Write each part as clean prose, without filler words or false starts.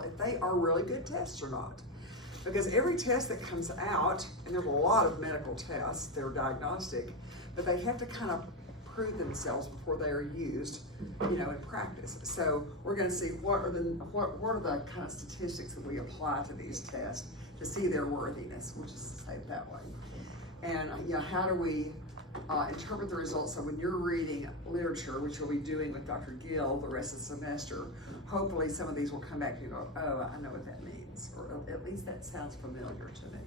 tell if they are really good tests or not. Because every test that comes out, and there's a lot of medical tests that are diagnostic, but they have to kind of prove themselves before they are used, in practice. So we're going to see what are the kind of statistics that we apply to these tests to see their worthiness, we'll just say it that way. And how do we interpret the results? So when you're reading literature, which you'll be doing with Dr. Gill the rest of the semester, hopefully some of these will come back to you and go, oh, I know what that means, or at least that sounds familiar to me.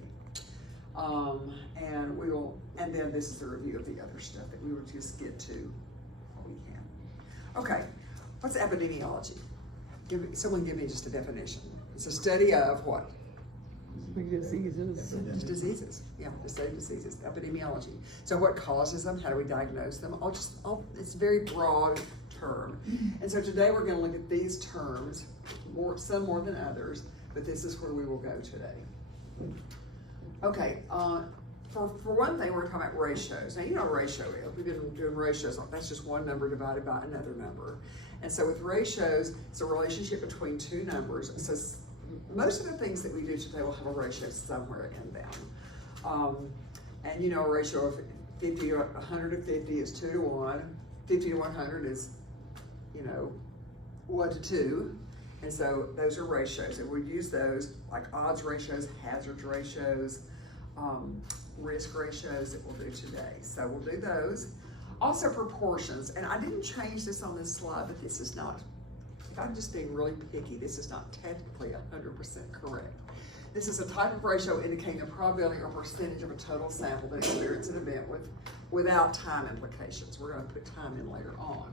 And then this is the review of the other stuff that we will just get to what we can. Okay, what's epidemiology? Someone give me just a definition. It's a study of what? Diseases. Diseases, yeah, the study of diseases, epidemiology. So what causes them? How do we diagnose them? It's a very broad term. And so today we're going to look at these terms, some more than others, but this is where we will go today. Okay, for one thing, we're talking about ratios. Now, you know what a ratio is. We've been doing ratios. That's just one number divided by another number. And so with ratios, it's a relationship between two numbers. So most of the things that we do today will have a ratio somewhere in them. And a ratio of 50 or 100 to 50 is 2 to 1. 50 to 100 is, 1 to 2. And so those are ratios, and we use those like odds ratios, hazard ratios, risk ratios that we'll do today. So we'll do those. Also proportions, and I didn't change this on this slide, but this is not, if I'm just being really picky, this is not technically 100% correct. This is a type of ratio indicating the probability or percentage of a total sample that experiences an event without time implications. We're going to put time in later on.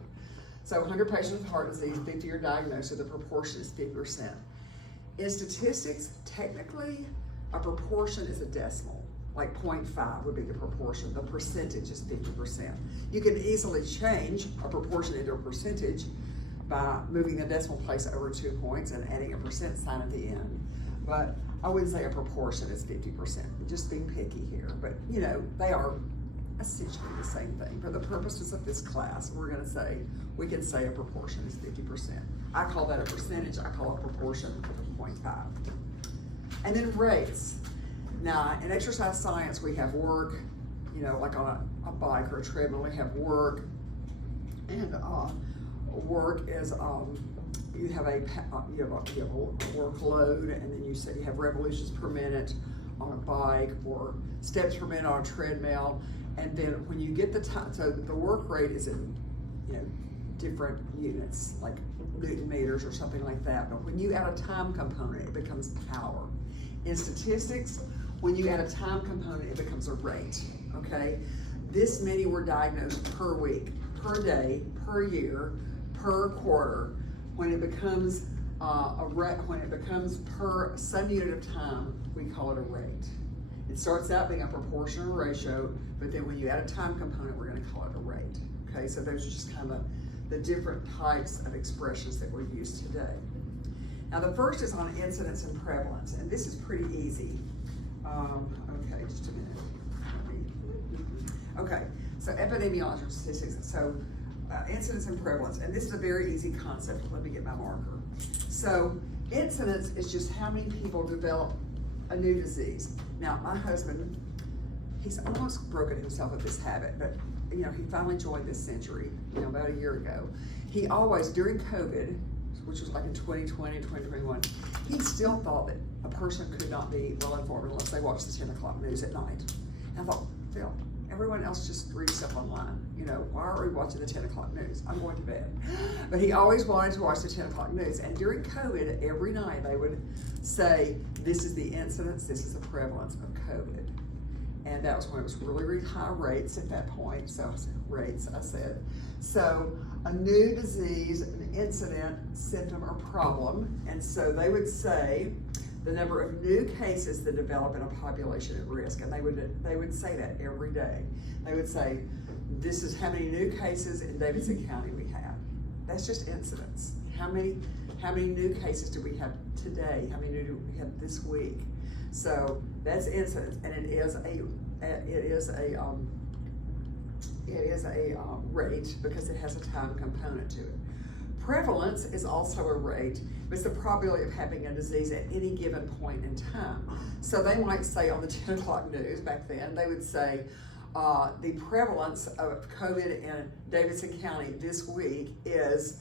So 100 patients with heart disease, 50 are diagnosed, so the proportion is 50%. In statistics, technically, a proportion is a decimal. Like 0.5 would be the proportion. The percentage is 50%. You can easily change a proportion into a percentage by moving the decimal place over 2 points and adding a percent sign at the end. But I wouldn't say a proportion is 50%. Just being picky here. But they are essentially the same thing. For the purposes of this class, we can say a proportion is 50%. I call that a percentage. I call a proportion 0.5. And then rates. Now, in exercise science, we have work, like on a bike or a treadmill, we have work. And work is, you have a workload, and then you have revolutions per minute on a bike or steps per minute on a treadmill. And then when you get the time, so the work rate is in, different units, like Newton meters or something like that. But when you add a time component, it becomes power. In statistics, when you add a time component, it becomes a rate, okay? This many were diagnosed per week, per day, per year, per quarter. When it becomes per some unit of time, we call it a rate. It starts out being a proportion or ratio, but then when you add a time component, we're going to call it a rate. Okay, so those are just kind of the different types of expressions that we use today. Now the first is on incidence and prevalence, and this is pretty easy. Okay, just a minute. Okay, so epidemiology statistics. So incidence and prevalence, and this is a very easy concept. Let me get my marker. So incidence is just how many people develop a new disease. Now, my husband, he's almost broken himself of this habit, but he finally joined this century, about a year ago. He always, during COVID, which was like in 2020, 2021, he still thought that a person could not be well informed unless they watched the 10 o'clock news at night. And I thought, Phil, everyone else just reads stuff online. Why are we watching the 10 o'clock news? I'm going to bed. But he always wanted to watch the 10 o'clock news. And during COVID, every night they would say, this is the incidence, this is the prevalence of COVID. And that was when it was really, really high rates at that point. So I said, so a new disease, an incident, symptom, or problem. And so they would say the number of new cases that develop in a population at risk. And they would say that every day. They would say, this is how many new cases in Davidson County we have. That's just incidence. How many new cases do we have today? How many new do we have this week? So that's incidence, and it is a rate because it has a time component to it. Prevalence is also a rate, but it's the probability of having a disease at any given point in time. So they might say on the 10 o'clock news back then, they would say, the prevalence of COVID in Davidson County this week is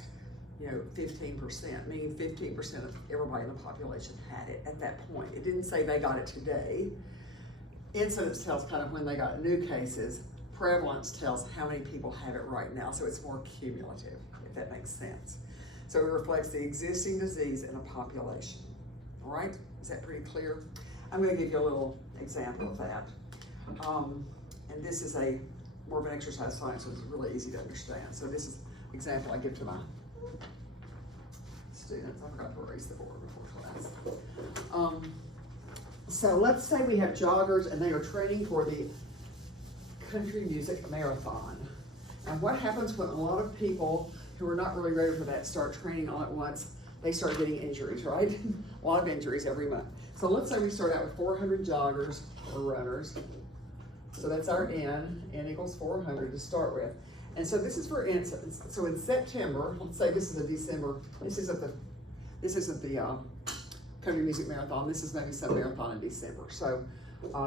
15%, meaning 15% of everybody in the population had it at that point. It didn't say they got it today. Incidence tells kind of when they got new cases. Prevalence tells how many people have it right now, so it's more cumulative, if that makes sense. So it reflects the existing disease in a population. All right, is that pretty clear? I'm gonna give you a little example of that. And this is more of an exercise science, so it's really easy to understand. So this is an example I give to my students. I forgot to erase the board before class. So let's say we have joggers and they are training for the country music marathon. And what happens when a lot of people who are not really ready for that start training all at once? They start getting injuries, right? A lot of injuries every month. So let's say we start out with 400 joggers or runners. So that's our N equals 400 to start with. And so this is for instance, so in September, let's say this is a December, this isn't the country music marathon, this is maybe some marathon in December. So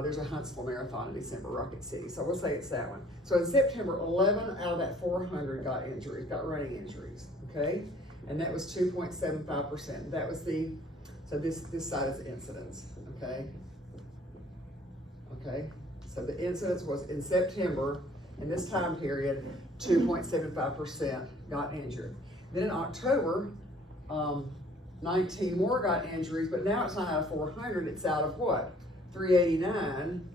there's a Huntsville marathon in December, Rocket City. So we'll say it's that one. So in September, 11 out of that 400 got injuries, got running injuries, okay? And that was 2.75%. That was so this side is incidence, okay? Okay, so the incidence was in September, in this time period, 2.75% got injured. Then in October, 19 more got injuries, but now it's not out of 400, it's out of what? 389,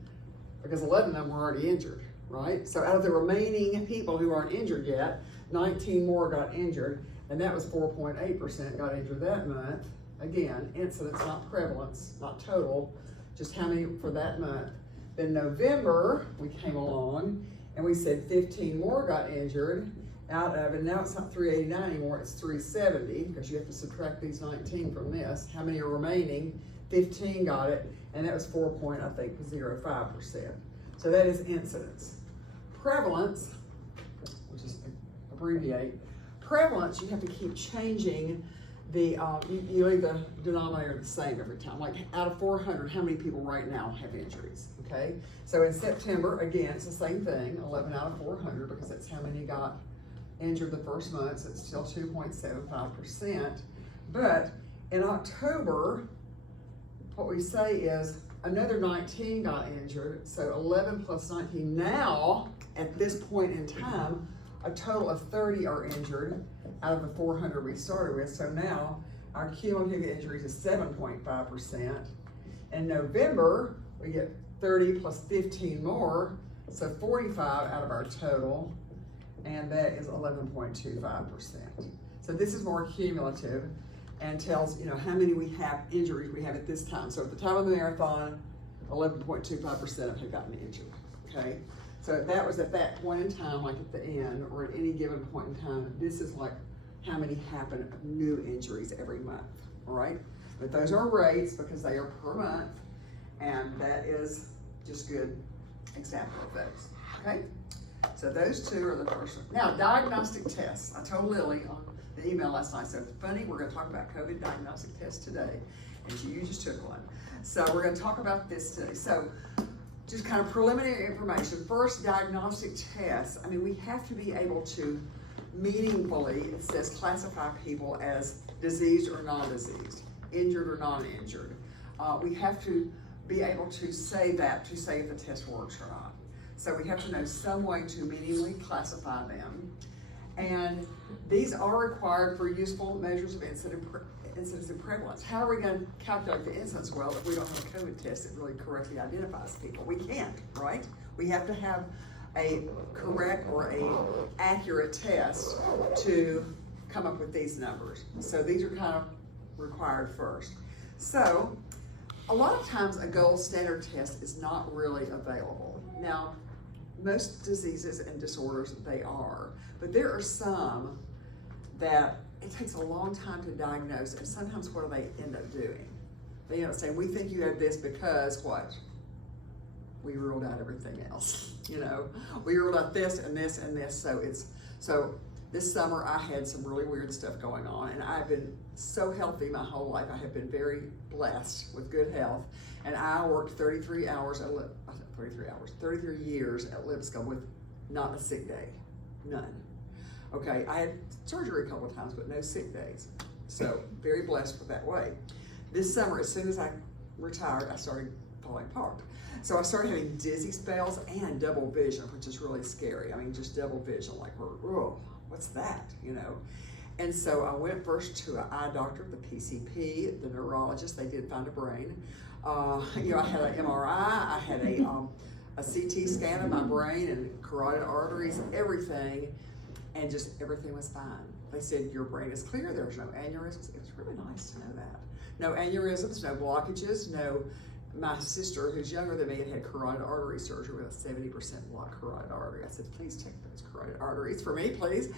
because 11 of them were already injured, right? So out of the remaining people who aren't injured yet, 19 more got injured, and that was 4.8% got injured that month. Again, incidence, not prevalence, not total, just how many for that month. Then November, we came along and we said 15 more got injured out of, and now it's not 389 anymore, it's 370, because you have to subtract these 19 from this. How many are remaining? 15 got it, and that was 4.05%. So that is incidence. Prevalence, which is abbreviate, prevalence, you have to keep changing the, you leave the denominator the same every time. Like out of 400, how many people right now have injuries, okay? So in September, again, it's the same thing, 11 out of 400, because that's how many got injured the first month, so it's still 2.75%. But in October, what we say is another 19 got injured, so 11 plus 19. Now, at this point in time, a total of 30 are injured out of the 400 we started with. So now our cumulative injuries is 7.5%. In November, we get 30 plus 15 more, so 45 out of our total, and that is 11.25%. So this is more cumulative and tells how many injuries we have at this time. So at the time of the marathon, 11.25% had gotten injured, okay? So that was at that point in time, like at the end, or at any given point in time, this is like how many happen of new injuries every month, all right? But those are rates because they are per month, and that is just good example of those, okay? So those two are the first one. Now, diagnostic tests. I told Lily on the email last night, so it's funny, we're gonna talk about COVID diagnostic tests today, and you just took one. So we're gonna talk about this today. So just kind of preliminary information. First, diagnostic tests. I mean, we have to be able to meaningfully, it says classify people as diseased or non-diseased, injured or non-injured. We have to be able to say that, to say if the test works or not. So we have to know some way to meaningfully classify them. And these are required for useful measures of incidence and prevalence. How are we going to calculate the incidence? Well, if we don't have a COVID test that really correctly identifies people, we can't, right? We have to have a correct or a accurate test to come up with these numbers. So these are kind of required first. So a lot of times a gold standard test is not really available. Now, most diseases and disorders, they are, but there are some that it takes a long time to diagnose, and sometimes what do they end up doing? They end up saying, we think you have this because what? We ruled out everything else, We ruled out this and this and this, so This summer I had some really weird stuff going on, and I've been so healthy my whole life. I have been very blessed with good health, and I worked 33 years at Lipscomb with not a sick day, none. Okay, I had surgery a couple of times, but no sick days. So very blessed with that way. This summer, as soon as I retired, I started falling apart. So I started having dizzy spells and double vision, which is really scary. I mean, just double vision, like, whoa, what's that, you know? And so I went first to an eye doctor, the PCP, the neurologist. They did find a brain. You know, I had an MRI, I had a CT scan of my brain and carotid arteries, everything, and just everything was fine. They said, your brain is clear, there's no aneurysms. It was really nice to know that. No aneurysms, no blockages, no. My sister, who's younger than me, had carotid artery surgery with a 70% blocked carotid artery. I said, please check those carotid arteries for me, please.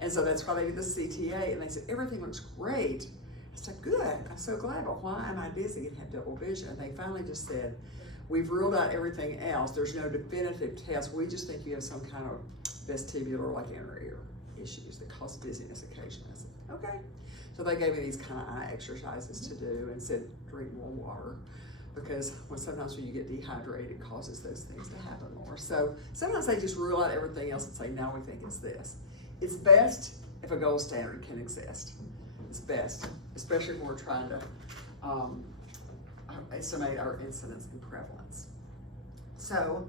And so that's why they did the CTA, and they said, everything looks great. I said, good, I'm so glad, but why am I dizzy and have double vision? And they finally just said, we've ruled out everything else. There's no definitive test. We just think you have some kind of vestibular, like inner ear issues that cause dizziness occasionally. I said, okay. So they gave me these kind of eye exercises to do and said, drink more water. Because sometimes when you get dehydrated, it causes those things to happen more. So sometimes they just rule out everything else and say, now we think it's this. It's best if a gold standard can exist. It's best, especially when we're trying to estimate our incidence and prevalence. So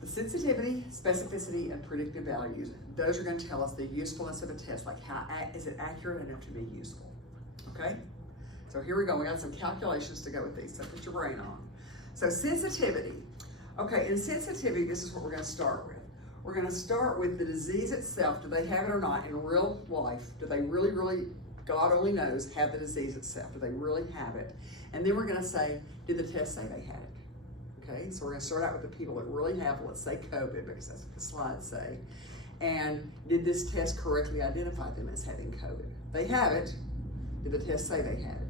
the sensitivity, specificity, and predictive values, those are going to tell us the usefulness of a test, like how is it accurate enough to be useful, okay? So here we go, we got some calculations to go with these, so put your brain on. So sensitivity. Okay, in sensitivity, this is what we're gonna start with. We're gonna start with the disease itself. Do they have it or not in real life? Do they really, God only knows, have the disease itself? Do they really have it? And then we're gonna say, did the test say they had it? Okay, so we're gonna start out with the people that really have, let's say COVID, because that's what the slides say. And did this test correctly identify them as having COVID? They have it. Did the test say they had it?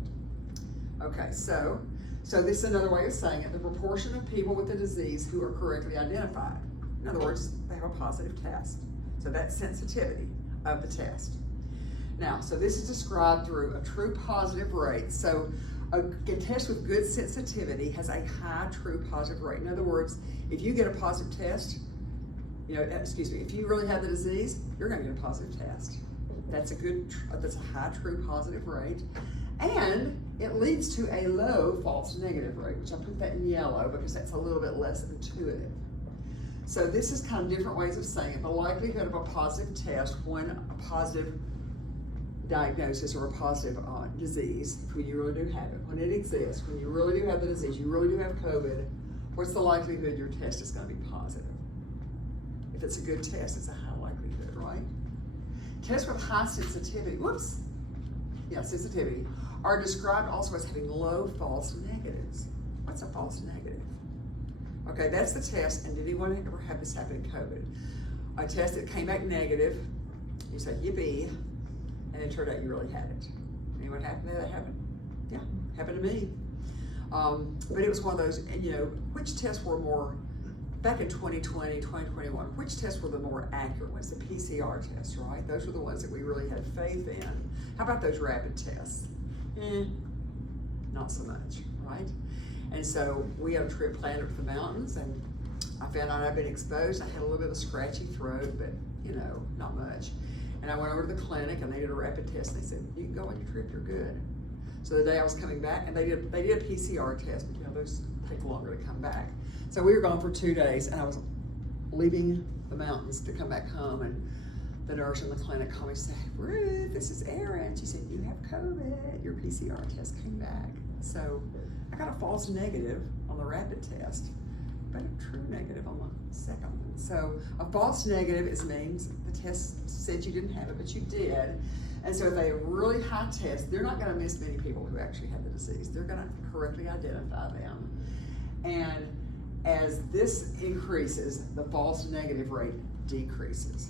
Okay, so this is another way of saying it, the proportion of people with the disease who are correctly identified. In other words, they have a positive test. So that's sensitivity of the test. Now, so this is described through a true positive rate. So a test with good sensitivity has a high true positive rate. In other words, if you get a positive test, if you really have the disease, you're gonna get a positive test. That's a high true positive rate. And it leads to a low false negative rate, which I put that in yellow because that's a little bit less intuitive. So this is kind of different ways of saying it. The likelihood of a positive test when a positive diagnosis or a positive disease, when you really do have it, when it exists, when you really do have the disease, you really do have COVID, what's the likelihood your test is going to be positive? If it's a good test, it's a high likelihood, right? Tests with high sensitivity, sensitivity, are described also as having low false negatives. What's a false negative? Okay, that's the test, and did anyone ever have this happen in COVID? A test that came back negative, you say, yippee, and it turned out you really had it. Anyone happen to that happen? Yeah, happened to me. But it was one of those, which tests were more, back in 2020, 2021, which tests were the more accurate ones? The PCR tests, right? Those were the ones that we really had faith in. How about those rapid tests? Not so much, right? And so we had a trip planned up to the mountains, and I found out I'd been exposed. I had a little bit of a scratchy throat, but not much. And I went over to the clinic, and they did a rapid test, and they said, you can go on your trip, you're good. So the day I was coming back, and they did a PCR test, but those take longer to come back. So we were gone for 2 days, and I was leaving the mountains to come back home, and the nurse in the clinic called me and said, Ruth, this is Erin. She said, you have COVID. Your PCR test came back. So I got a false negative on the rapid test, but a true negative on the second one. So a false negative means the test said you didn't have it, but you did. And so if they have a really high test, they're not going to miss many people who actually have the disease. They're going to correctly identify them. And as this increases, the false negative rate decreases.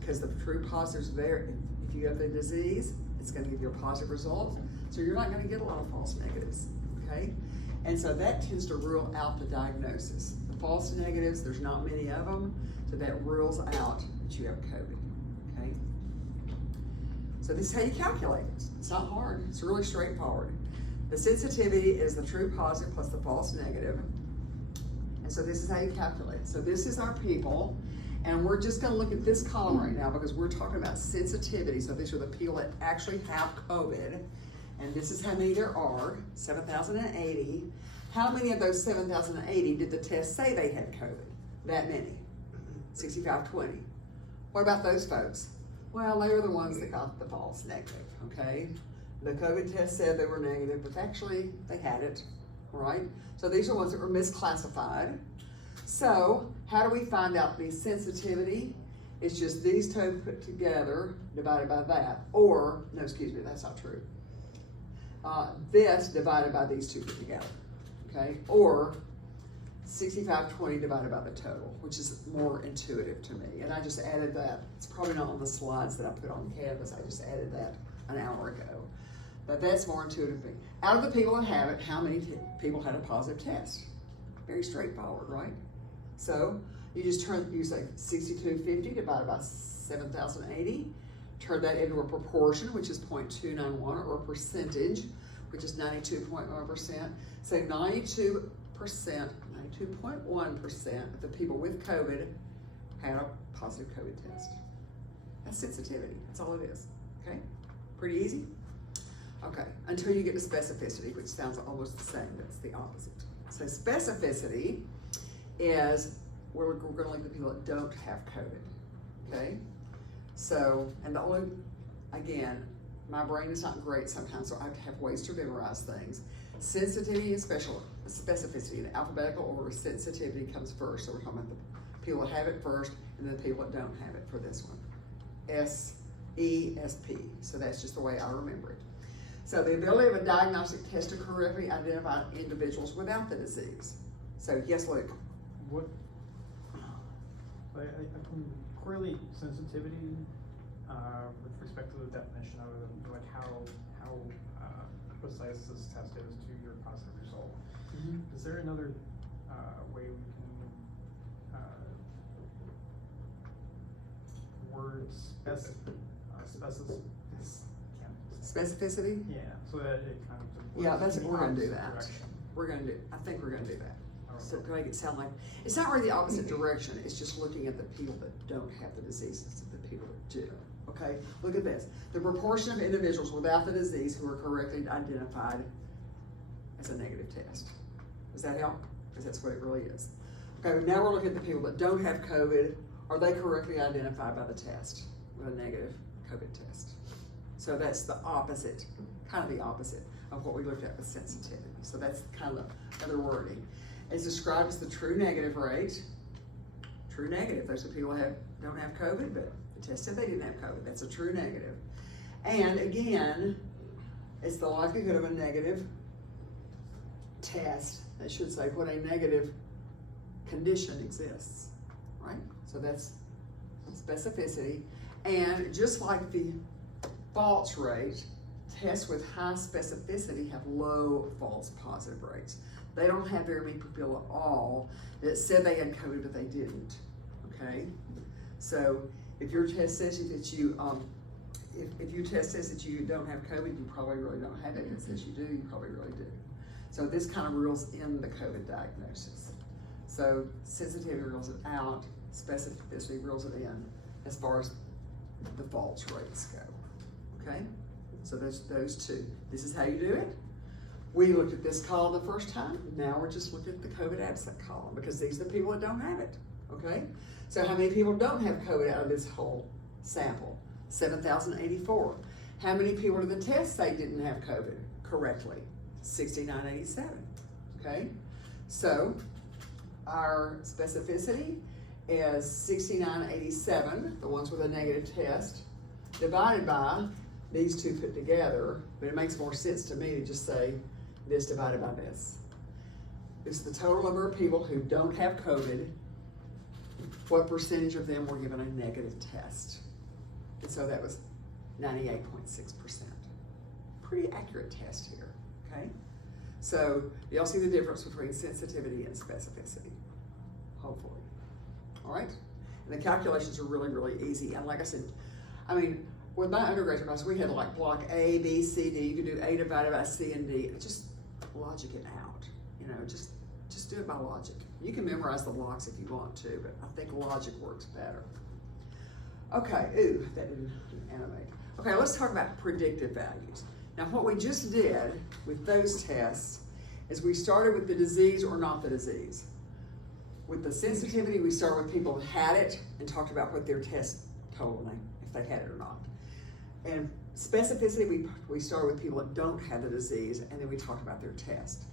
Because the true positives are there. If you have the disease, it's going to give you a positive result. So you're not going to get a lot of false negatives, okay? And so that tends to rule out the diagnosis. The false negatives, there's not many of them, so that rules out that you have COVID, okay? So this is how you calculate it. It's not hard, it's really straightforward. The sensitivity is the true positive plus the false negative. And so this is how you calculate. So this is our people, and we're just gonna look at this column right now because we're talking about sensitivity. So these are the people that actually have COVID. And this is how many there are, 7,080. How many of those 7,080 did the test say they had COVID? That many, 6520. What about those folks? Well, they were the ones that got the false negative, okay? The COVID test said they were negative, but actually they had it, right? So these are ones that were misclassified. So how do we find out the sensitivity? It's just these two put together divided by that, or, no, excuse me, that's not true. This divided by these two put together, okay? Or 6520 divided by the total, which is more intuitive to me. And I just added that. It's probably not on the slides that I put on Canvas. I just added that an hour ago. But that's more intuitive to me. Out of the people that have it, how many people had a positive test? Very straightforward, right? So you just use like 6250 divided by 7,080. Turn that into a proportion, which is 0.291, or a percentage, which is 92.1%. Say 92.1% of the people with COVID had a positive COVID test. That's sensitivity. That's all it is. Okay? Pretty easy? Okay, until you get to specificity, which sounds almost the same, that's the opposite. So specificity is where we're gonna look at the people that don't have COVID, okay? So, and the only, again, my brain is not great sometimes, so I have to have ways to memorize things. Sensitivity and specificity, in alphabetical order, sensitivity comes first. So we're talking about the people that have it first, and then the people that don't have it for this one. SESP, so that's just the way I remember it. So the ability of a diagnostic test to correctly identify individuals without the disease. So yes, Luke. What, I can correlate sensitivity with respect to the definition of it, like how precise this test is to your positive result. Mm-hmm. Is there another way we can word Specificity? Yeah, so that it kind of. Yeah, that's, we're gonna do that. Direction. I think we're gonna do that. Oh. So to make it sound like, it's not really the opposite direction, it's just looking at the people that don't have the disease instead of the people that do. Okay, look at this. The proportion of individuals without the disease who are correctly identified as a negative test. Does that help? Because that's what it really is. Okay, now we're looking at the people that don't have COVID. Are they correctly identified by the test with a negative COVID test? So that's the opposite, kind of the opposite of what we looked at with sensitivity. So that's kind of the other wording. It's described as the true negative rate. True negative, those are people who don't have COVID, but the test said they didn't have COVID. That's a true negative. And again, it's the likelihood of a negative test. I should say when a negative condition exists, right? So that's specificity. And just like the false rate, tests with high specificity have low false positive rates. They don't have very many people at all that said they had COVID but they didn't, okay? So if your test says that you, if your test says that you don't have COVID, you probably really don't have it. If it says you do, you probably really do. So this kind of rules in the COVID diagnosis. So sensitivity rules it out, specificity rules it in as far as the false rates go. Okay, so those two. This is how you do it. We looked at this column the first time. Now we're just looking at the COVID absent column because these are the people that don't have it. Okay, so how many people don't have COVID out of this whole sample? 7,084. How many people did the test say didn't have COVID correctly? 6,987. Okay, so our specificity is 6,987, the ones with a negative test, divided by these two put together, but it makes more sense to me to just say this divided by this. This is the total number of people who don't have COVID. What percentage of them were given a negative test? And so that was 98.6%. Pretty accurate test here, okay? So y'all see the difference between sensitivity and specificity, hopefully. All right? And the calculations are really, really easy. And like I said, I mean, with my undergraduate class, we had like block A, B, C, D. You could do A divided by C and D. Just logic it out, you know, just do it by logic. You can memorize the blocks if you want to, but I think logic works better. Okay, ooh, that didn't animate. Okay, let's talk about predictive values. Now, what we just did with those tests is we started with the disease or not the disease. With the sensitivity, we started with people who had it and talked about what their test told them, if they had it or not. And specificity, we started with people that don't have the disease, and then we talked about their test.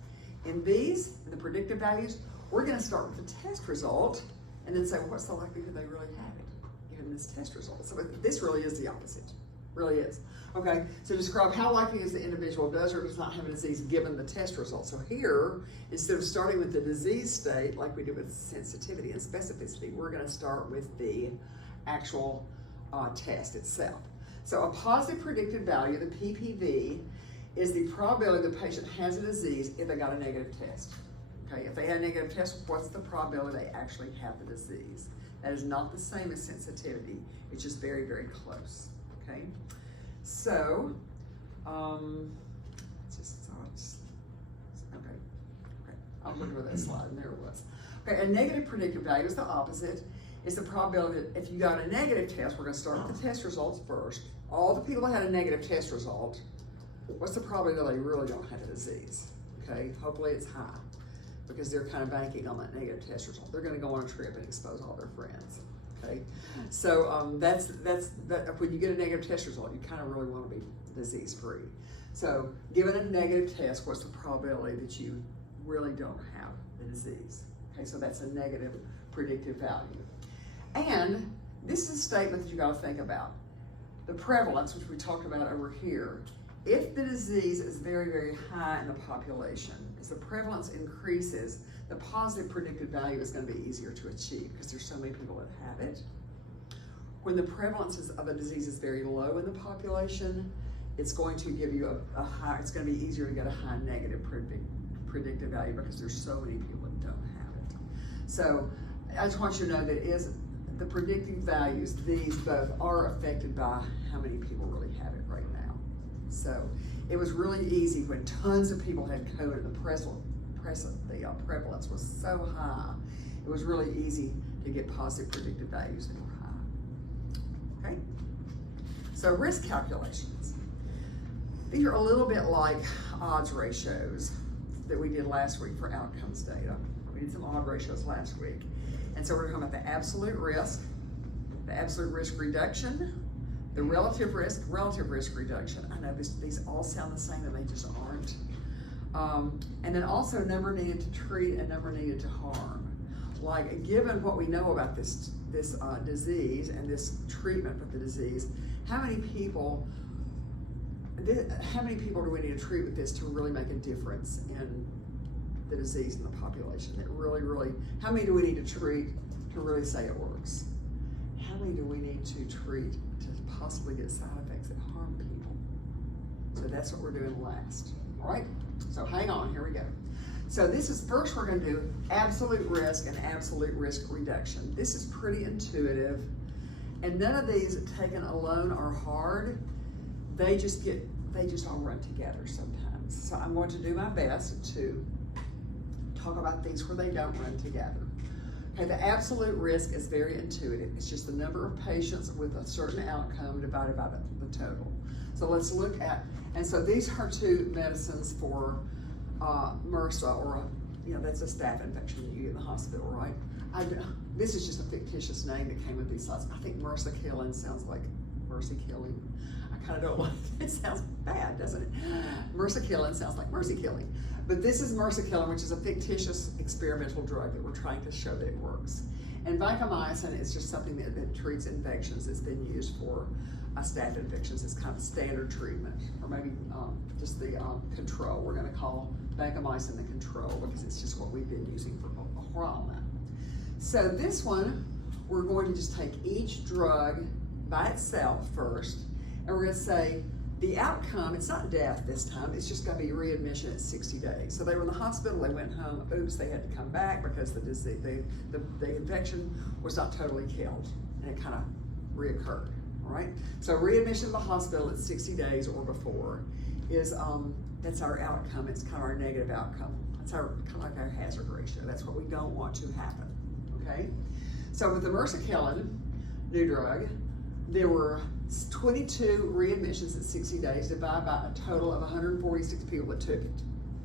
In these, in the predictive values, we're gonna start with the test result, and then say, well, what's the likelihood they really have it, given this test result? So this really is the opposite, really is. Okay, so describe how likely is the individual does or does not have a disease given the test result. So here, instead of starting with the disease state, like we did with sensitivity and specificity, we're gonna start with the actual test itself. So a positive predicted value, the PPV, is the probability the patient has a disease if they got a negative test. Okay, if they had a negative test, what's the probability they actually have the disease? That is not the same as sensitivity. It's just very, very close, okay? So, okay, I'll look at that slide, and there it was. Okay, a negative predictive value is the opposite. It's the probability that if you got a negative test, we're gonna start with the test results first. All the people that had a negative test result, what's the probability that they really don't have a disease? Okay, hopefully it's high, because they're kind of banking on that negative test result. They're gonna go on a trip and expose all their friends. Okay, so that's when you get a negative test result, you kind of really want to be disease free. So given a negative test, what's the probability that you really don't have the disease? Okay, so that's a negative predictive value. And this is a statement that you got to think about. The prevalence, which we talked about over here, if the disease is very, very high in the population, as the prevalence increases, the positive predicted value is going to be easier to achieve because there's so many people that have it. When the prevalence of a disease is very low in the population, it's going to give you a high, it's going to be easier to get a high negative predictive value because there's so many people that don't have it. So I just want you to know that the predictive values, these both are affected by how many people really have it right now. So it was really easy when tons of people had COVID and the prevalence was so high, it was really easy to get positive predictive values that were high. Okay? So risk calculations. These are a little bit like odds ratios that we did last week for outcomes data. We did some odd ratios last week. And so we're talking about the absolute risk reduction, the relative risk reduction. I know these all sound the same and they just aren't. And then also number needed to treat and number needed to harm. Like, given what we know about this disease and this treatment for the disease, how many people do we need to treat with this to really make a difference in the disease in the population? That really, how many do we need to treat to really say it works? How many do we need to treat to possibly get side effects that harm people? So that's what we're doing last, all right? So hang on, here we go. So this is, first we're gonna do absolute risk and absolute risk reduction. This is pretty intuitive, and none of these taken alone are hard. They just all run together sometimes. So I'm going to do my best to talk about things where they don't run together. Okay, the absolute risk is very intuitive. It's just the number of patients with a certain outcome divided by the total. So let's look at, and so these are two medicines for MRSA, or that's a staph infection that you get in the hospital, right? This is just a fictitious name that came with these slides. I think MRSA killing sounds like mercy killing. I kind of don't like it. It sounds bad, doesn't it? MRSA killing sounds like mercy killing. But this is mercy killing, which is a fictitious experimental drug that we're trying to show that it works. And vancomycin is just something that treats infections. It's been used for staph infections. It's kind of standard treatment, or maybe just the control. We're going to call vancomycin the control because it's just what we've been using for a while now. So this one, we're going to just take each drug by itself first, and we're going to say the outcome, it's not death this time, it's just going to be readmission at 60 days. So they were in the hospital, they went home, oops, they had to come back because the disease, the infection was not totally killed, and it kind of reoccurred. all right? So readmission to the hospital at 60 days or before is, that's our outcome. It's kind of our negative outcome. It's our, kind of like our hazard ratio. That's what we don't want to happen, okay? So with the Mercakilin new drug, there were 22 readmissions at 60 days divided by a total of 146 people that took it,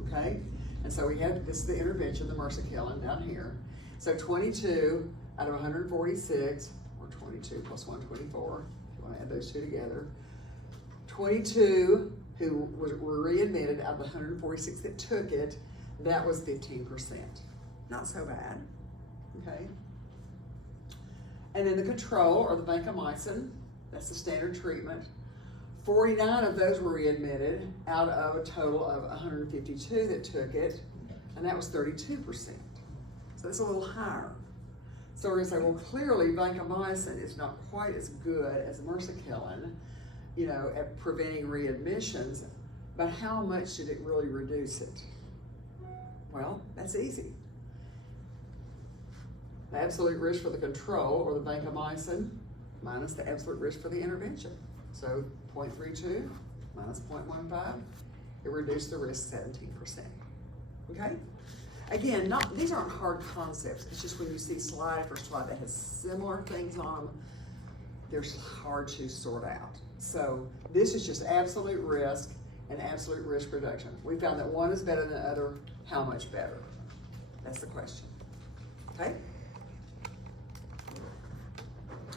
okay? And so we had, this is the intervention, the Mercakilin down here. So 22 out of 146, or 22 plus 124, if you want to add those two together. 22 who were readmitted out of the 146 that took it, that was 15%. Not so bad, okay? And then the control, or the vancomycin, that's the standard treatment. 49 of those were readmitted out of a total of 152 that took it, and that was 32%. So it's a little higher. So we're gonna say, well, clearly vancomycin is not quite as good as Mercakilin, you know, at preventing readmissions, but how much did it really reduce it? Well, that's easy. The absolute risk for the control, or the vancomycin, minus the absolute risk for the intervention. So 0.32 minus 0.15, it reduced the risk 17%, okay? Again, these aren't hard concepts. It's just when you see slide after slide that has similar things on them, they're hard to sort out. So this is just absolute risk and absolute risk reduction. We found that one is better than the other. How much better? That's the question, okay?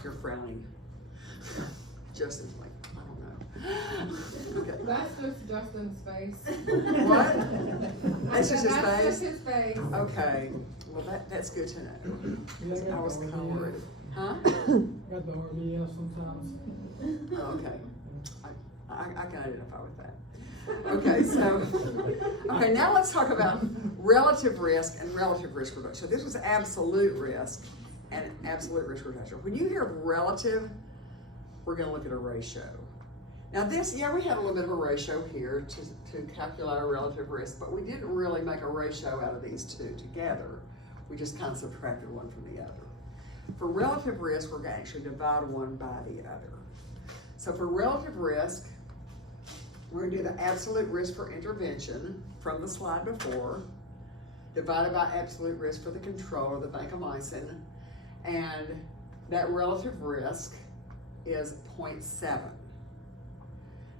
You're frowning. Justin's like, I don't know. Okay. That's just Justin's face. What? That's just his face? That's just his face. Okay, well that's good to know. Yeah, I was kind of worried. Huh? Got the RBS sometimes. Oh, okay. I can identify with that. Okay, so, okay, now let's talk about relative risk and relative risk reduction. So this was absolute risk and absolute risk reduction. When you hear relative, we're gonna look at a ratio. Now this, yeah, we had a little bit of a ratio here to calculate our relative risk, but we didn't really make a ratio out of these two together. We just kind of subtracted one from the other. For relative risk, we're gonna actually divide one by the other. So for relative risk, we're gonna do the absolute risk for intervention from the slide before, divided by absolute risk for the control, or the vancomycin, and that relative risk is 0.7.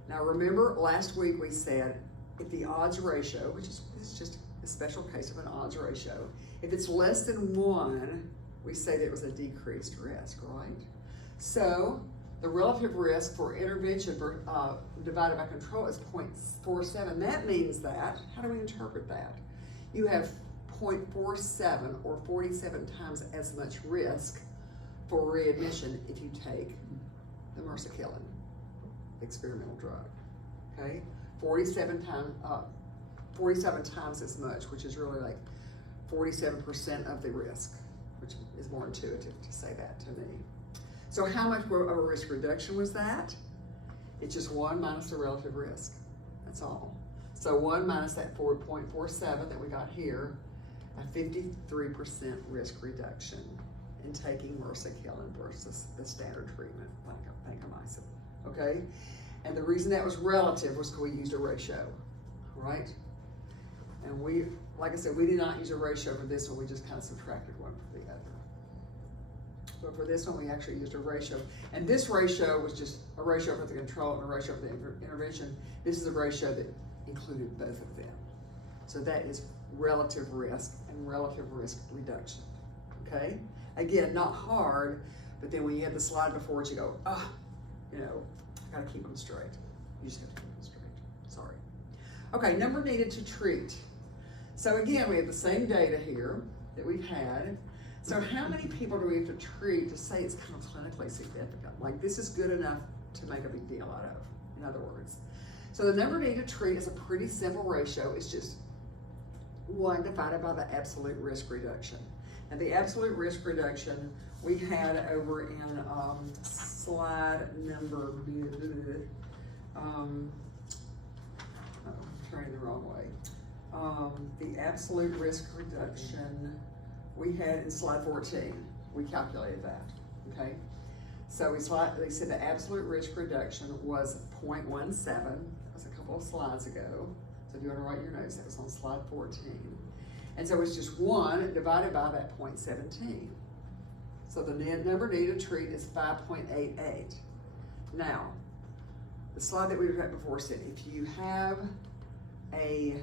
Now remember, last week we said if the odds ratio, which is just a special case of an odds ratio, if it's less than 1, we say that it was a decreased risk, right? So the relative risk for intervention divided by control is 0.47. That means that, how do we interpret that? You have 0.47 or 47 times as much risk for readmission if you take the Mercakilin, experimental drug, okay? 47 times as much, which is really like 47% of the risk, which is more intuitive to say that to me. So how much of a risk reduction was that? It's just 1 minus the relative risk, that's all. So 1 minus that 4.47 that we got here, a 53% risk reduction in taking Mercakilin versus the standard treatment, vancomycin, okay? And the reason that was relative was because we used a ratio, right? And we, like I said, we did not use a ratio for this one, we just kind of subtracted one from the other. But for this one, we actually used a ratio. And this ratio was just a ratio for the control and a ratio for the intervention. This is a ratio that included both of them. So that is relative risk and relative risk reduction, okay? Again, not hard, but then when you have the slide before it, you go, you know, I gotta keep them straight. You just have to keep them straight, sorry. Okay, number needed to treat. So again, we have the same data here that we've had. So how many people do we have to treat to say it's kind of clinically significant? Like this is good enough to make a big deal out of, in other words. So the number needed to treat is a pretty simple ratio. It's just 1 divided by the absolute risk reduction. And the absolute risk reduction we had over in slide number, I'm turning the wrong way. The absolute risk reduction we had in slide 14. We calculated that, okay? So they said the absolute risk reduction was 0.17. That was a couple of slides ago. So if you wanna write your notes, that was on slide 14. And so it's just 1 divided by that 0.17. So the number needed to treat is 5.88. Now, the slide that we were at before said if you have a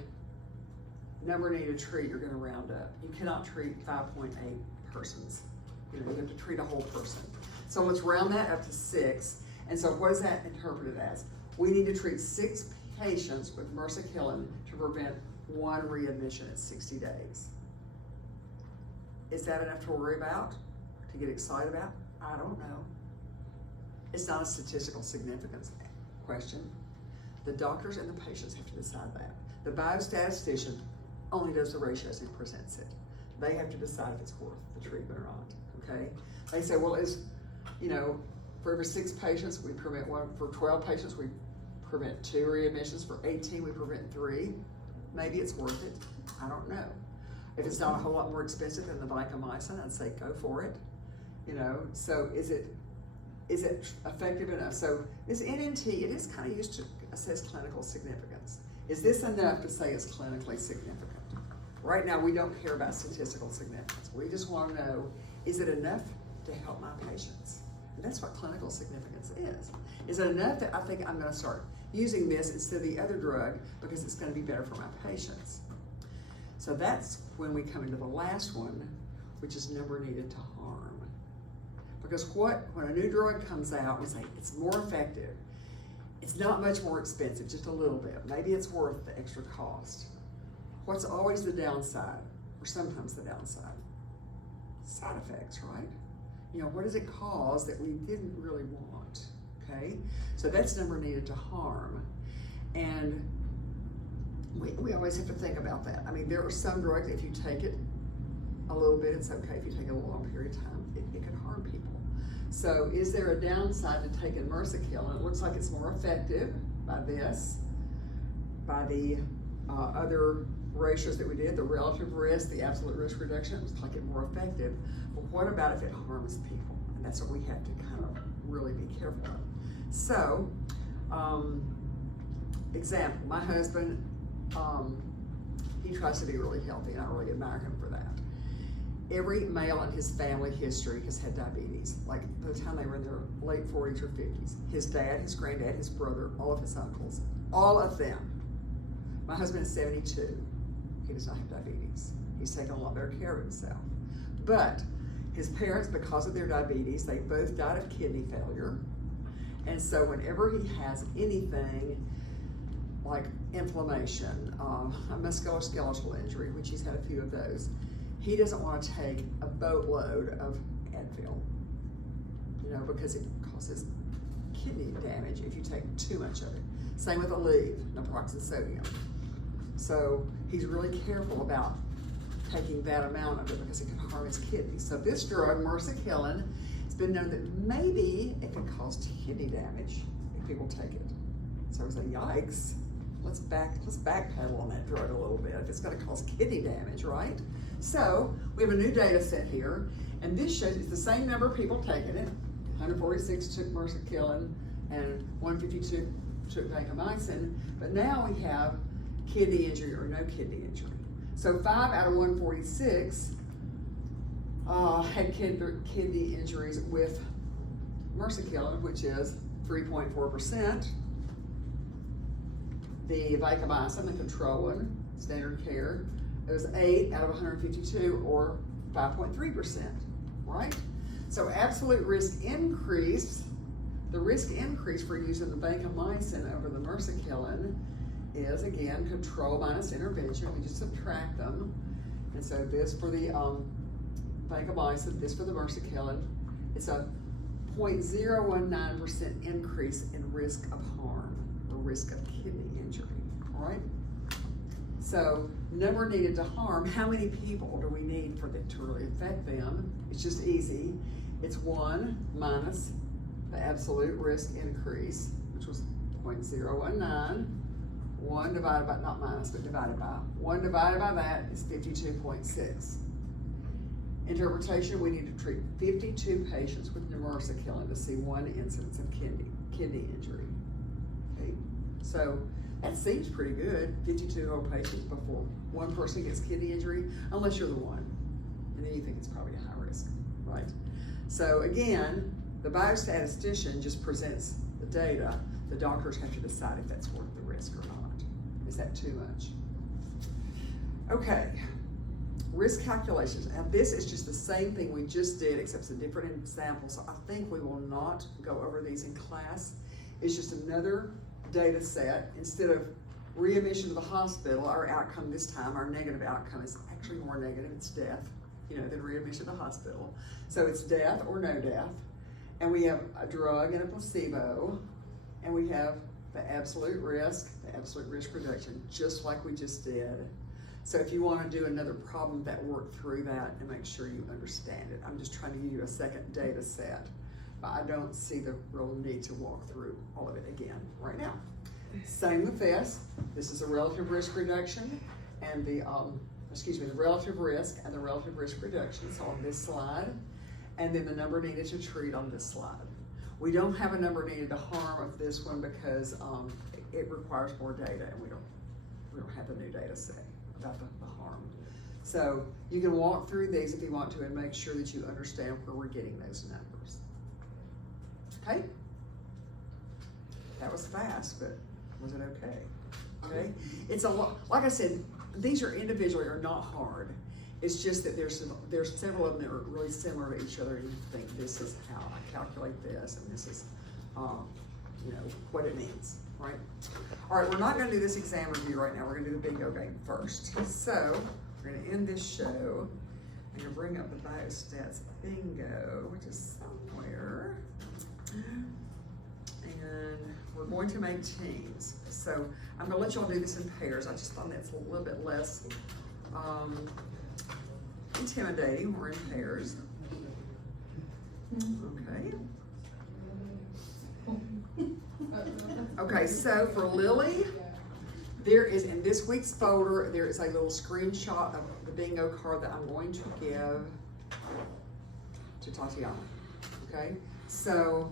number needed to treat, you're gonna round up. You cannot treat 5.8 persons. You know, you have to treat a whole person. So let's round that up to 6. And so what is that interpreted as? We need to treat 6 patients with Mercakilin to prevent 1 readmission at 60 days. Is that enough to worry about? To get excited about? I don't know. It's not a statistical significance question. The doctors and the patients have to decide that. The biostatistician only does the ratios and presents it. They have to decide if it's worth the treatment or not, okay? They say, well, for every 6 patients, we prevent 1. For 12 patients, we prevent 2 readmissions. For 18, we prevent 3. Maybe it's worth it. I don't know. If it's not a whole lot more expensive than the vancomycin, I'd say go for it. So is it effective enough? So this NNT, it is kind of used to assess clinical significance. Is this enough to say it's clinically significant? Right now, we don't care about statistical significance. We just want to know, is it enough to help my patients? And that's what clinical significance is. Is it enough that I think I'm going to start using this instead of the other drug because it's going to be better for my patients? So that's when we come into the last one, which is number needed to harm. Because when a new drug comes out, we say it's more effective. It's not much more expensive, just a little bit. Maybe it's worth the extra cost. What's always the downside, or sometimes the downside? Side effects, right? What does it cause that we didn't really want, okay? So that's number needed to harm. And we always have to think about that. I mean, there are some drugs, if you take it a little bit, it's okay. If you take it a long period of time, it can harm people. So is there a downside to taking Mercakilin? It looks like it's more effective by this, by the other ratios that we did, the relative risk, the absolute risk reduction, it looks like it's more effective. But what about if it harms people? And that's what we have to kind of really be careful of. So, example, my husband, he tries to be really healthy, and I really admire him for that. Every male in his family history has had diabetes, like by the time they were in their late 40s or 50s. His dad, his granddad, his brother, all of his uncles, all of them. My husband is 72. He does not have diabetes. He's taken a lot better care of himself. But his parents, because of their diabetes, they both died of kidney failure. And so whenever he has anything like inflammation, a musculoskeletal injury, which he's had a few of those, he doesn't want to take a boatload of Advil, because it causes kidney damage if you take too much of it. Same with Aleve, naproxen sodium. So he's really careful about taking that amount of it because it can harm his kidneys. So this drug, Mercakilin, it's been known that maybe it can cause kidney damage if people take it. So I say, yikes, let's backpedal on that drug a little bit if it's going to cause kidney damage, right? So we have a new data set here, and this shows it's the same number of people taking it. 146 took Mercakilin and 152 took vancomycin, but now we have kidney injury or no kidney injury. So 5 out of 146 had kidney injuries with Mercakilin, which is 3.4%. The vancomycin, the control one, standard care, it was 8 out of 152 or 5.3%, right? So absolute risk increase, the risk increase for using the vancomycin over the Mercakilin is, again, control minus intervention. We just subtract them. And so this for the vancomycin, this for the Mercakilin, it's a 0.019% increase in risk of harm or risk of kidney injury, all right? So number needed to harm, how many people do we need for it to really affect them? It's just easy. It's 1 minus the absolute risk increase, which was 0.019. 1 divided by, not minus, but divided by. 1 divided by that is 52.6. Interpretation, we need to treat 52 patients with MRSA killing to see 1 incidence of kidney injury. Okay, so that seems pretty good, 52 whole patients before 1 person gets kidney injury, unless you're the one, and then you think it's probably a high risk, right? So again, the biostatistician just presents the data. The doctors have to decide if that's worth the risk or not. Is that too much? Okay, risk calculations. Now this is just the same thing we just did, except it's a different example, so I think we will not go over these in class. It's just another data set. Instead of readmission to the hospital, our outcome this time, our negative outcome is actually more negative, it's death, than readmission to the hospital. So it's death or no death, and we have a drug and a placebo, and we have the absolute risk reduction, just like we just did. So if you want to do another problem that work through that and make sure you understand it, I'm just trying to give you a second data set, but I don't see the real need to walk through all of it again right now. Same with this. This is a relative risk reduction and the relative risk and the relative risk reductions on this slide, and then the number needed to treat on this slide. We don't have a number needed to harm of this one because it requires more data, and we don't have the new data set about the harm. So you can walk through these if you want to and make sure that you understand where we're getting those numbers. Okay? That was fast, but was it okay? Okay? It's a lot, like I said, these are individually are not hard. It's just that there's several of them that are really similar to each other, and you think this is how I calculate this, and this is, what it means, right? All right, we're not gonna do this exam review right now. We're gonna do the bingo game first. So, we're gonna end this show. I'm gonna bring up the Biostats bingo, which is somewhere. And we're going to make teams. So, I'm gonna let y'all do this in pairs. I just thought that's a little bit less, intimidating. We're in pairs. Okay. Okay, so for Lily, there is in this week's folder, there is a little screenshot of the bingo card that I'm going to give to Tatiana. Okay, so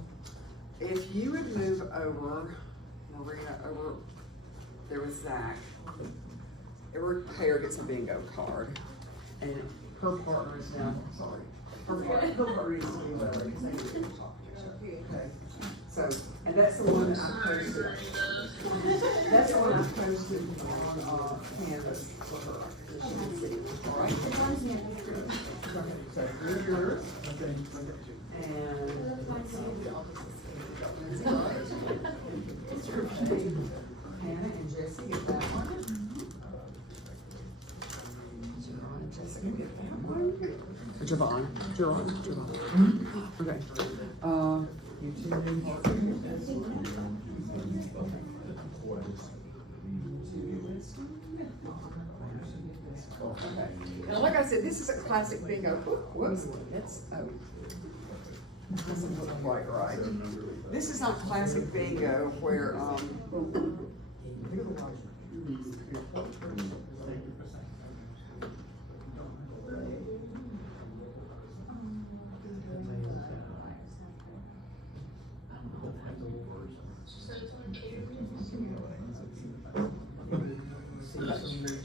if you would move over, Marina, over there with Zach. Every pair gets a bingo card, and her partner is now, sorry, her partner is Lily, because they need to talk to each other. Okay, so, and that's the one that I posted. That's the one I posted on Canvas for her. She can see. All right. So here's yours. And Hannah and Jesse get that one. Jerron and Jessica get that one. Jerron. Okay. You two get this one. Okay. And like I said, this is a classic bingo. Whoops. That's doesn't look quite right. This is not classic bingo where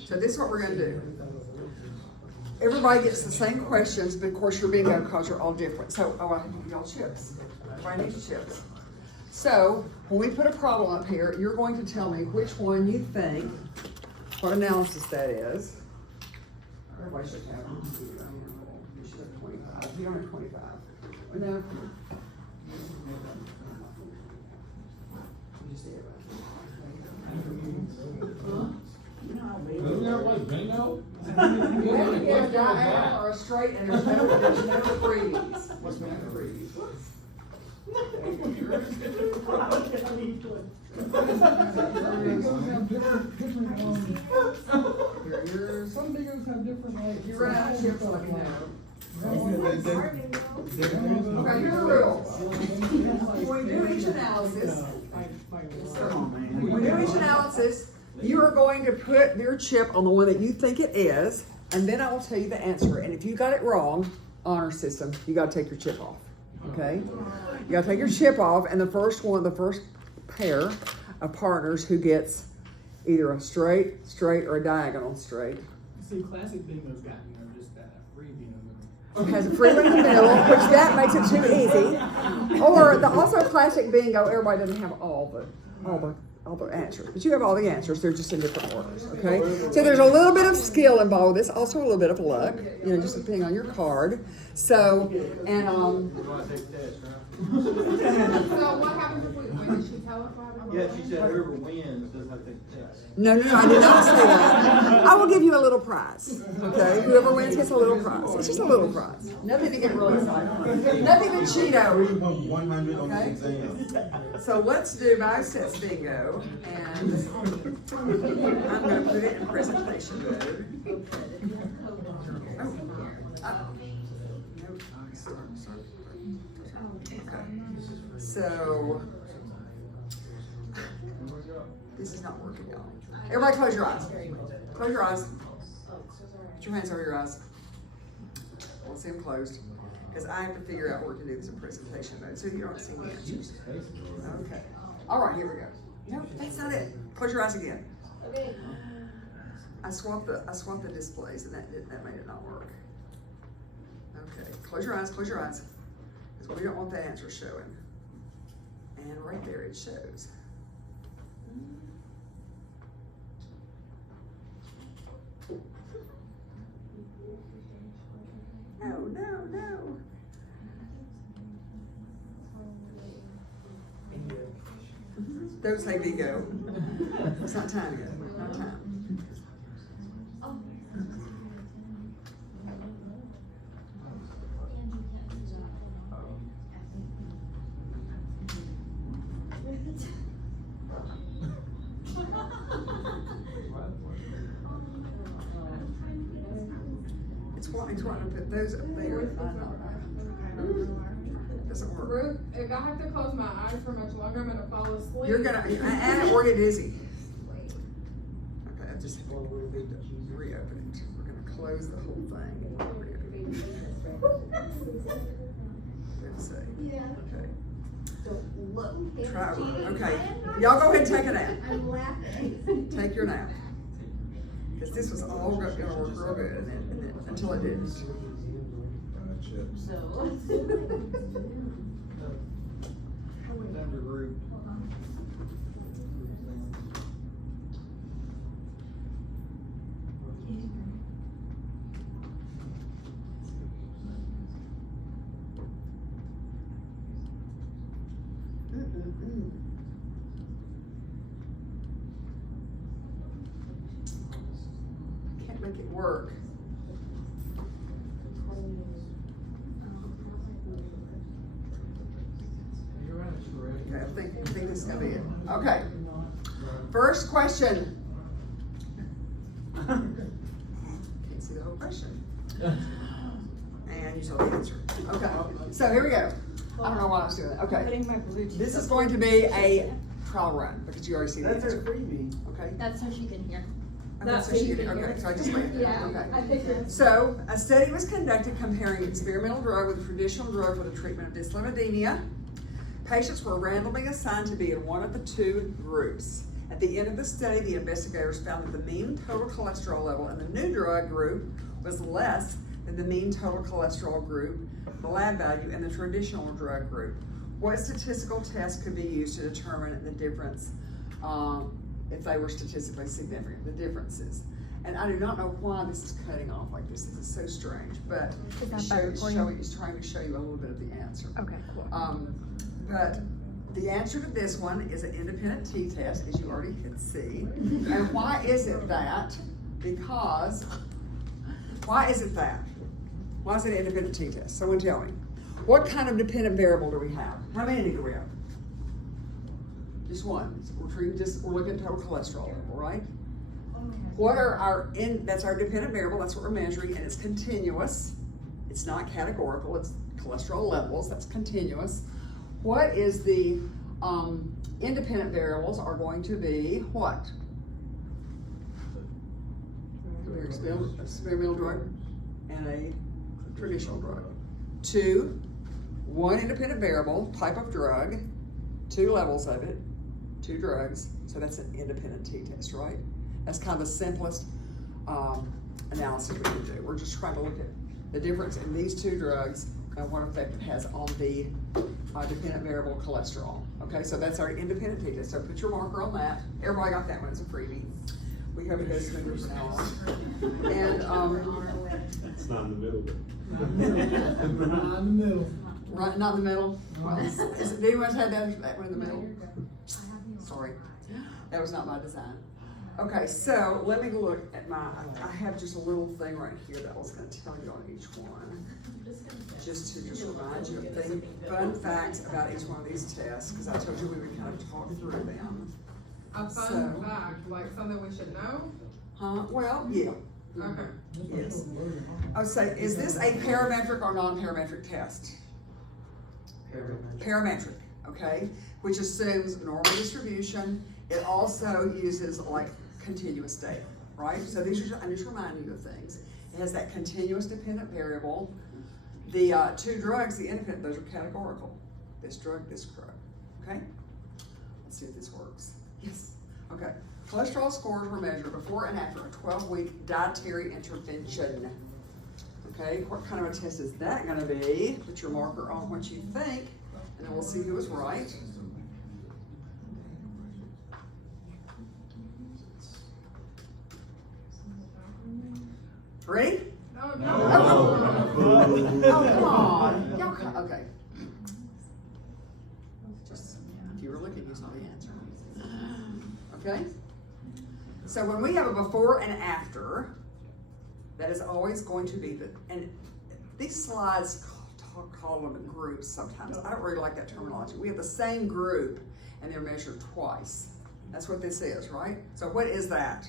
so this is what we're gonna do. Everybody gets the same questions, but of course your bingo cards are all different. So, I have to give y'all chips. Everybody needs chips. So, when we put a problem up here, you're going to tell me which one you think, what analysis that is. Everybody should have them. You should have 25. You don't have 25. No. You just did Isn't that like bingo? You have to get a diagonal or a straight, and there's no freeze. What's no freeze? Some bingos have different like. You run out of chips, let me know. Okay, here's the rules. When we do each analysis, when we do each analysis, you are going to put your chip on the one that you think it is, and then I will tell you the answer. And if you got it wrong, honor system, you gotta take your chip off, okay? You gotta take your chip off, and the first pair of partners who gets either a straight, or a diagonal straight. See, classic bingo's got, just that free bingo. Has a free one in the middle, which that makes it too easy. Or the also classic bingo, everybody doesn't have all the answers, but you have all the answers. They're just in different orders. Okay, so there's a little bit of skill involved with this, also a little bit of luck. Just depending on your card. So, and So what happens if we win? Did she tell us what happens? Yeah, she said whoever wins doesn't have to take the test. No, I did not say that. I will give you a little prize. Okay, whoever wins gets a little prize. It's just a little prize. Nothing to get really excited on. Nothing to cheat over. 100 on the exam. So let's do Biostat bingo, and I'm going to put it in presentation mode. Nope. Sorry. Okay. So this is not working, y'all. Everybody, close your eyes. Close your eyes. Put your hands over your eyes. I want to see them closed, because I have to figure out where to do this in presentation mode, so you don't see the answers. Okay. All right, here we go. No, that's not it. Close your eyes again. I swapped the displays, and that made it not work. Okay, close your eyes, because we don't want that answer showing. And right there it shows. No. Don't say bingo. It's not time yet. Not time. It's wanting to put those up there. Doesn't work. Ruth, if I have to close my eyes for much longer, I'm gonna fall asleep. You're gonna, or get dizzy. Okay, I just have to reopen it. We're gonna close the whole thing. Let's see. Yeah. Okay. Don't look. Try. Okay. Y'all go ahead and take a nap. I'm laughing. Take your nap. Because this was all gonna work real good, and then until it didn't. Chips. So. Under group. Can't make it work. Okay, I think this is gonna be it. Okay. First question. Can't see the whole question. And you saw the answer. Okay, so here we go. I don't know why I was doing that. Okay. Putting my Bluetooth. This is going to be a trial run because you already see the That's answer. a freebie. Okay. That's so she can hear. Okay, That's so what she you did- can okay, hear. so I just wait. Yeah, Okay. I figured. So, a study was conducted comparing experimental drug with a traditional drug for the treatment of dyslipidemia. Patients were randomly assigned to be in one of the two groups. At the end of the study, the investigators found that the mean total cholesterol level in the new drug group was less than the mean total cholesterol group, the lab value, in the traditional drug group. What statistical test could be used to determine the difference, if they were statistically significant, the differences? And I do not know why this is cutting off like this. This is so strange, but Is that it's better for you? it's trying to show you a little bit of the answer. Okay, cool. But the answer to this one is an independent t-test, as you already can see. And why is it that? Because, why is it that? Why is it an independent t-test? Someone tell me. What kind of dependent variable do we have? How many do we have? Just one. We're looking at total cholesterol level, right? What are that's our dependent variable, that's what we're measuring, and it's continuous. It's not categorical, it's cholesterol levels, that's continuous. What is the independent variables are going to be what? experimental drug and a traditional drug. 2, 1 independent variable, type of drug, 2 levels of it, 2 drugs, so that's an independent t-test, right? That's kind of the simplest analysis we can do. We're just trying to look at the difference in these 2 drugs and what effect it has on the dependent variable cholesterol. Okay, so that's our independent t-test. So put your marker on that. Everybody got that one, it's a freebie. We hope it goes smoothly from now on. And It's not in the middle. Not in the middle. right, not in the middle. Well, did anyone have that one in the middle? Sorry, that was not my design. Okay, so let me look at I have just a little thing right here that I was gonna tell you on each one. Just to remind you of fun facts about each one of these tests, because I told you we would kind of talk through them. A fun So- fact, like something we should know? Huh? Well, yeah. Okay. Yes. Oh, so is this a parametric or non-parametric test? Parametric, okay, which assumes normal distribution. It also uses like continuous data, right? So these are, I'm just reminding you of things. It has that continuous dependent variable. The 2 drugs, the independent, those are categorical. This drug, okay? Let's see if this works. Yes, okay. Cholesterol scores were measured before and after a 12-week dietary intervention. Okay, what kind of a test is that gonna be? Put your marker on what you think, and then we'll see who was right. Ready? Oh, Oh, no. oh, come on. Y'all okay. Just, if you were looking, you saw the answer. Okay? So when we have a before and after, that is always going to be and these slides call them groups sometimes. I don't really like that terminology. We have the same group and they're measured twice. That's what this is, right? So what is that?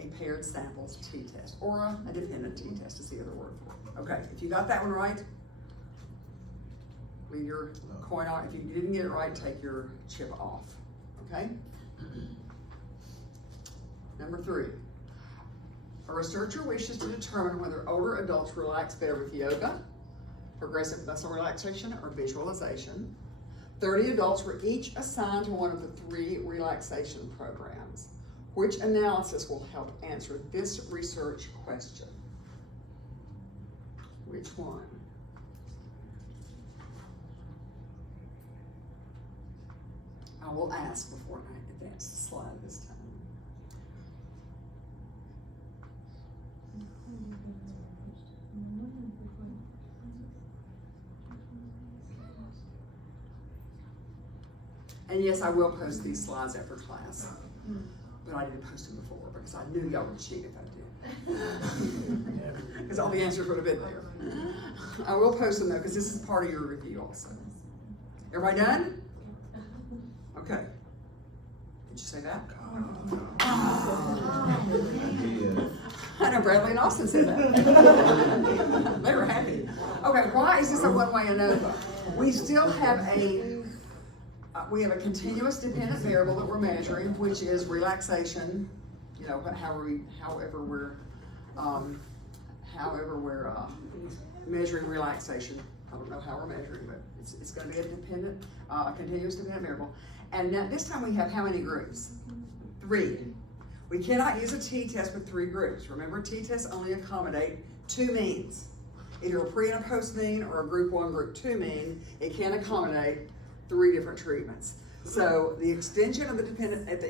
A paired samples t-test, or a dependent t-test is the other word for it. Okay, if you got that one right, leave your coin on. If you didn't get it right, take your chip off, okay? Number 3, a researcher wishes to determine whether older adults relax better with yoga, progressive muscle relaxation, or visualization. 30 adults were each assigned to one of the 3 relaxation programs. Which analysis will help answer this research question? Which one? I will ask before I advance the slide this time. And yes, I will post these slides after class, but I didn't post them before because I knew y'all would cheat if I did. Because all the answers would have been there. I will post them though, because this is part of your review also. Everybody done? Okay. Did you say that? I know Bradley and Austin said that. They were happy. Okay, why is this a one-way ANOVA? We still have we have a continuous dependent variable that we're measuring, which is relaxation. You know, however we're measuring relaxation. I don't know how we're measuring, but it's going to be a continuous dependent variable. And now this time we have how many groups? 3. We cannot use a t-test with 3 groups. Remember, t-tests only accommodate 2 means. Either a pre and a post mean or a group 1, group 2 mean. It can accommodate 3 different treatments. So the extension of the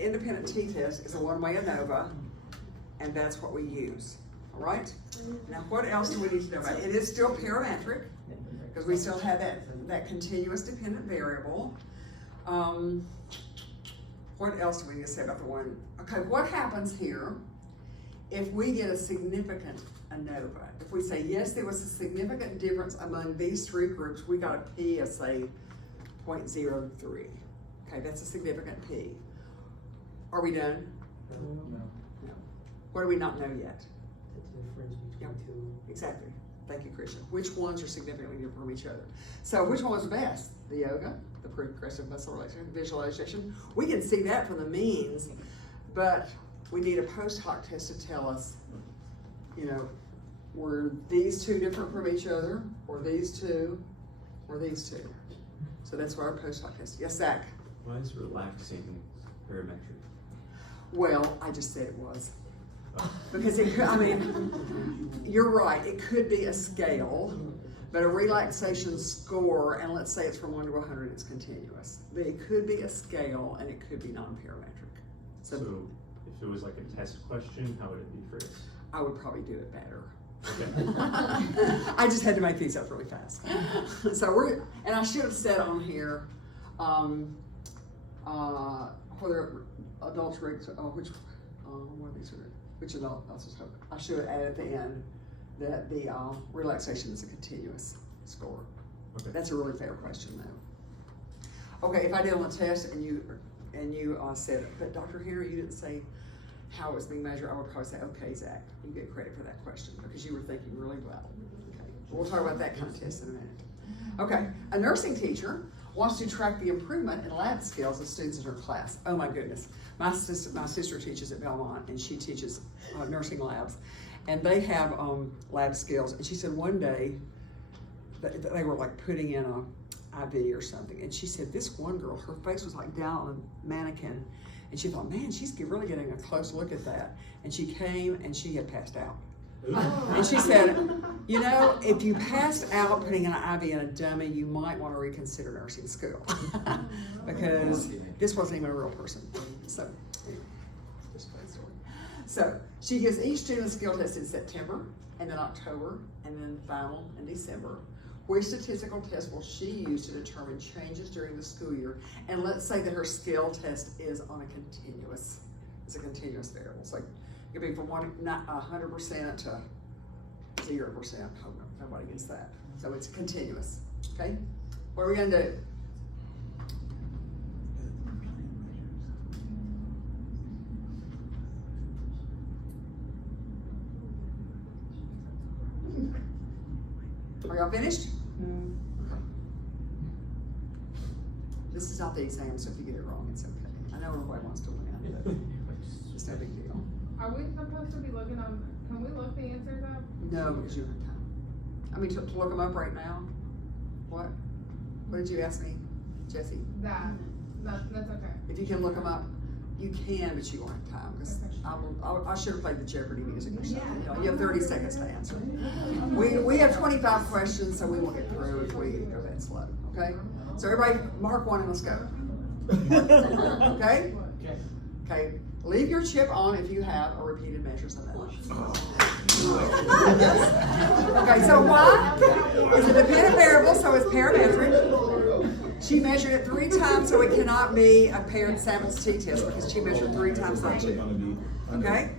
independent t-test is a one-way ANOVA, and that's what we use. All right? Now, what else do we need to know about it? It is still parametric, because we still have that continuous dependent variable. What else do we need to say about the one? Okay, what happens here if we get a significant ANOVA? If we say, yes, there was a significant difference among these 3 groups, we got a P of, say, 0.03. Okay, that's a significant P. Are we done? No. No. What do we not know yet? The difference between Yep. 2. Exactly. Thank you, Christian. Which ones are significantly different from each other? So which one was the best? The yoga, the progressive muscle relaxation, visualization. We can see that from the means, but we need a post hoc test to tell us, you know, were these two different from each other, or these two, or these two. So that's what our post hoc test. Yes, Zach? Why is relaxing parametric? Well, I just said it was. Because it could, I mean, you're right, it could be a scale, but a relaxation score, and let's say it's from 1 to 100, it's continuous. But it could be a scale, and it could be non-parametric. So if it was like a test question, how would it be for us? I would probably do it better. Okay. I just had to make these up really fast. So and I should have said on here, whether adults which adults, I should have added at the end that the relaxation is a continuous score. Okay. That's a really fair question though. Okay, if I did on the test and you said, but Dr. Henry, you didn't say how it was being measured, I would probably say, okay, Zach, you get credit for that question because you were thinking really well. Okay, we'll talk about that kind of test in a minute. Okay, a nursing teacher wants to track the improvement in lab skills of students in her class. Oh my goodness. My sister teaches at Belmont, and she teaches nursing labs, and they have lab skills. And she said one day they were like putting in a IV or something, and she said this one girl, her face was like down on a mannequin, and she thought, man, she's really getting a close look at that. And she came, and she had passed out. And she said, you know, if you passed out putting an IV in a dummy, you might want to reconsider nursing school because this wasn't even a real person. So, anyway, just a funny story. So, she gives each student a skill test in September, and then October, and then final in December. Which statistical test will she use to determine changes during the school year? And let's say that her skill test is on a continuous variable. So, it could be from 100% to 0%. Nobody gets that. So it's continuous. Okay? What are we gonna do? Are y'all finished? Okay. This is not the exam, so if you get it wrong, it's okay. I know everybody wants to win, but it's no big deal. Are we supposed to be looking on, can we look the answers up? No, because you don't have time. I mean, to look them up right now? What? What did you ask me, Jesse? That's okay. If you can look them up, you can, but you won't have time. Because I should have played the Jeopardy music or something. You know, you have 30 seconds to answer. We have 25 questions, so we won't get through if we go that slow. Okay? So everybody, mark one and let's go. Okay? Okay. Leave your chip on if you have a repeated measures of that. Okay, so why? It's a dependent variable, so it's parametric. She measured it 3 times, so it cannot be a paired samples t-test because she measured 3 times that 2. Okay?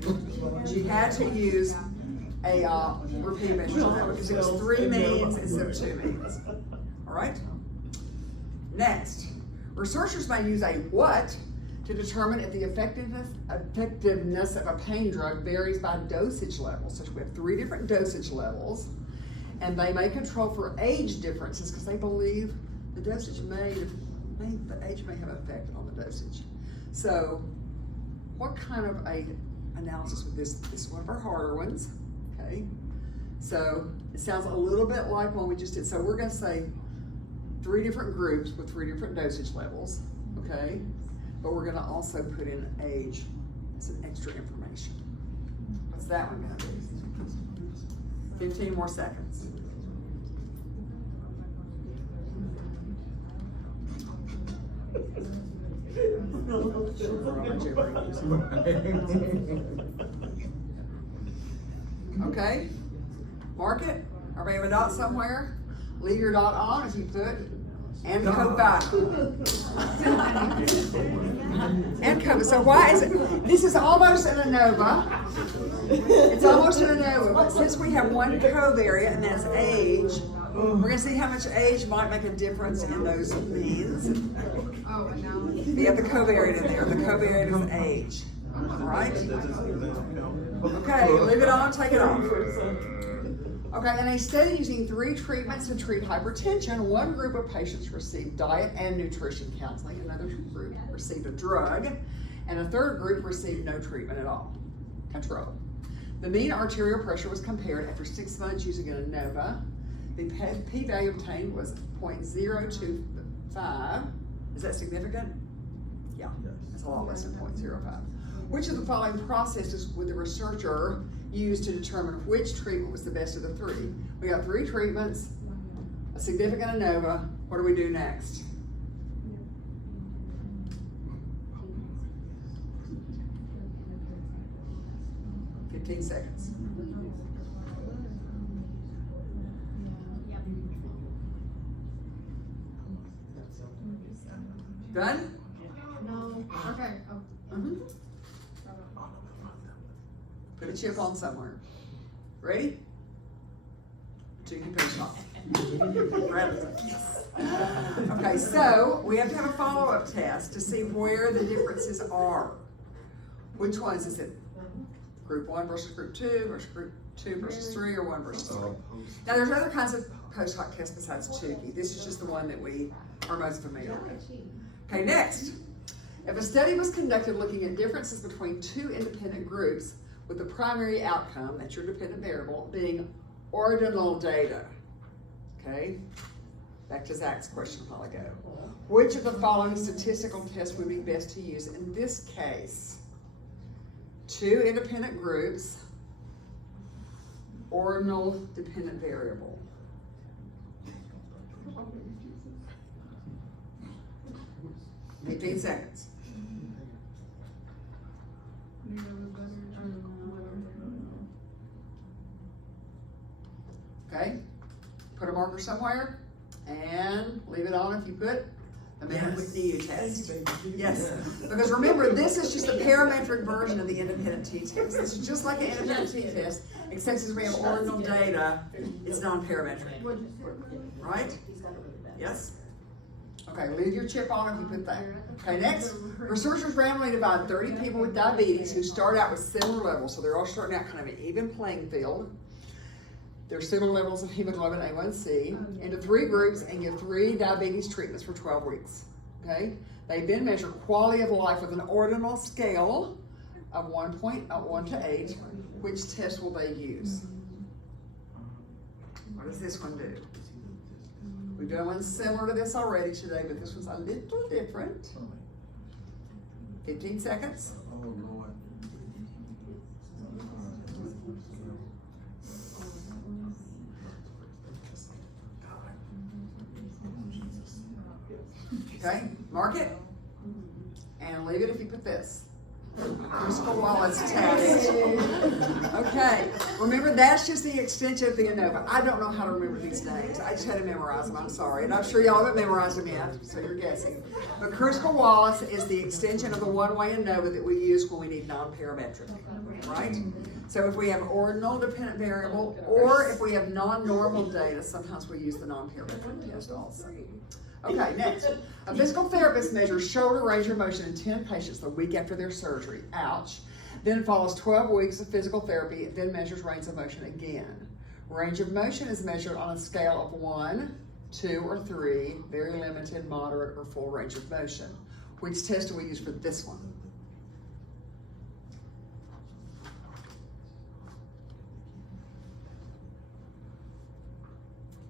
She had to use a repeated measures of that because it was 3 means instead of 2 means. All right? Next, researchers may use a what to determine if the effectiveness of a pain drug varies by dosage level. So we have 3 different dosage levels, and they may control for age differences because they believe the dosage the age may have an effect on the dosage. So what kind of a analysis would this is one of our harder ones, okay? So it sounds a little bit like one we just did. So we're gonna say 3 different groups with 3 different dosage levels, okay? But we're gonna also put in age as an extra information. What's that one gonna be? 15 more seconds. Okay, mark it. Everybody have a dot somewhere? Leave your dot on if you put and COVID. And COVID. So why is it? This is almost an ANOVA. It's almost an ANOVA, but since we have one covariant and that's age, we're gonna see how much age might make a difference in those means. Oh, and now. We have the covariant in there. The covariant is age. All right? Okay, leave it on, take it off. Okay, in a study using 3 treatments to treat hypertension, one group of patients received diet and nutrition counseling, another group received a drug, and a third group received no treatment at all, control. The mean arterial pressure was compared after 6 months using an ANOVA. The p-value obtained was 0.025. Is that significant? Yeah, Yes. it's a lot less than 0.05. Which of the following processes would the researcher use to determine which treatment was the best of the three? We got 3 treatments, a significant ANOVA. What do we do next? Fifteen seconds. Done? No, okay, oh. Mhm. Put a chip on somewhere. Ready? Two can finish off. Okay, so we have to have a follow-up test to see where the differences are. Which ones is it? Group 1 versus group 2 versus group 2 versus 3, or 1 versus 3? Now there's other kinds of post hoc tests besides Tukey. This is just the one that we are most familiar with. Okay, next. If a study was conducted looking at differences between 2 independent groups with the primary outcome, that's your dependent variable, being ordinal data. Okay? Back to Zach's question a while ago. Which of the following statistical tests would be best to use in this case? 2 independent groups, ordinal dependent variable. Fifteen seconds. Okay, put a marker somewhere and leave it on if you put the minute with EU test. Yes, because remember, this is just a parametric version of the independent t-test. This is just like an independent t-test, except since we have ordinal data, it's non-parametric, right? Yes? Okay, leave your chip on if you put that. Okay, next, researchers randomly divide 30 people with diabetes who start out with similar levels, so they're all starting out kind of an even playing field. Their similar levels of hemoglobin A1C into 3 groups and give 3 diabetes treatments for 12 weeks. Okay? They then measure quality of life with an ordinal scale of 1 to 8. Which test will they use? What does this one do? We've done one similar to this already today, but this one's a little different. 15 seconds. Oh, Lord. Okay, mark it and leave it if you put this. Crystal Wallace test. Okay, remember that's just the extension of the ANOVA. I don't know how to remember these names. I just had to memorize them, I'm sorry. And I'm sure y'all haven't memorized them yet, so you're guessing. But Crystal Wallace is the extension of the one-way ANOVA that we use when we need non-parametric, right? So if we have ordinal dependent variable, or if we have non-normal data, sometimes we use the non-parametric test also. Okay, next. A physical therapist measures shoulder range of motion in 10 patients the week after their surgery. Ouch. Then follows 12 weeks of physical therapy, then measures range of motion again. Range of motion is measured on a scale of 1, 2, or 3, very limited, moderate, or full range of motion. Which test do we use for this one?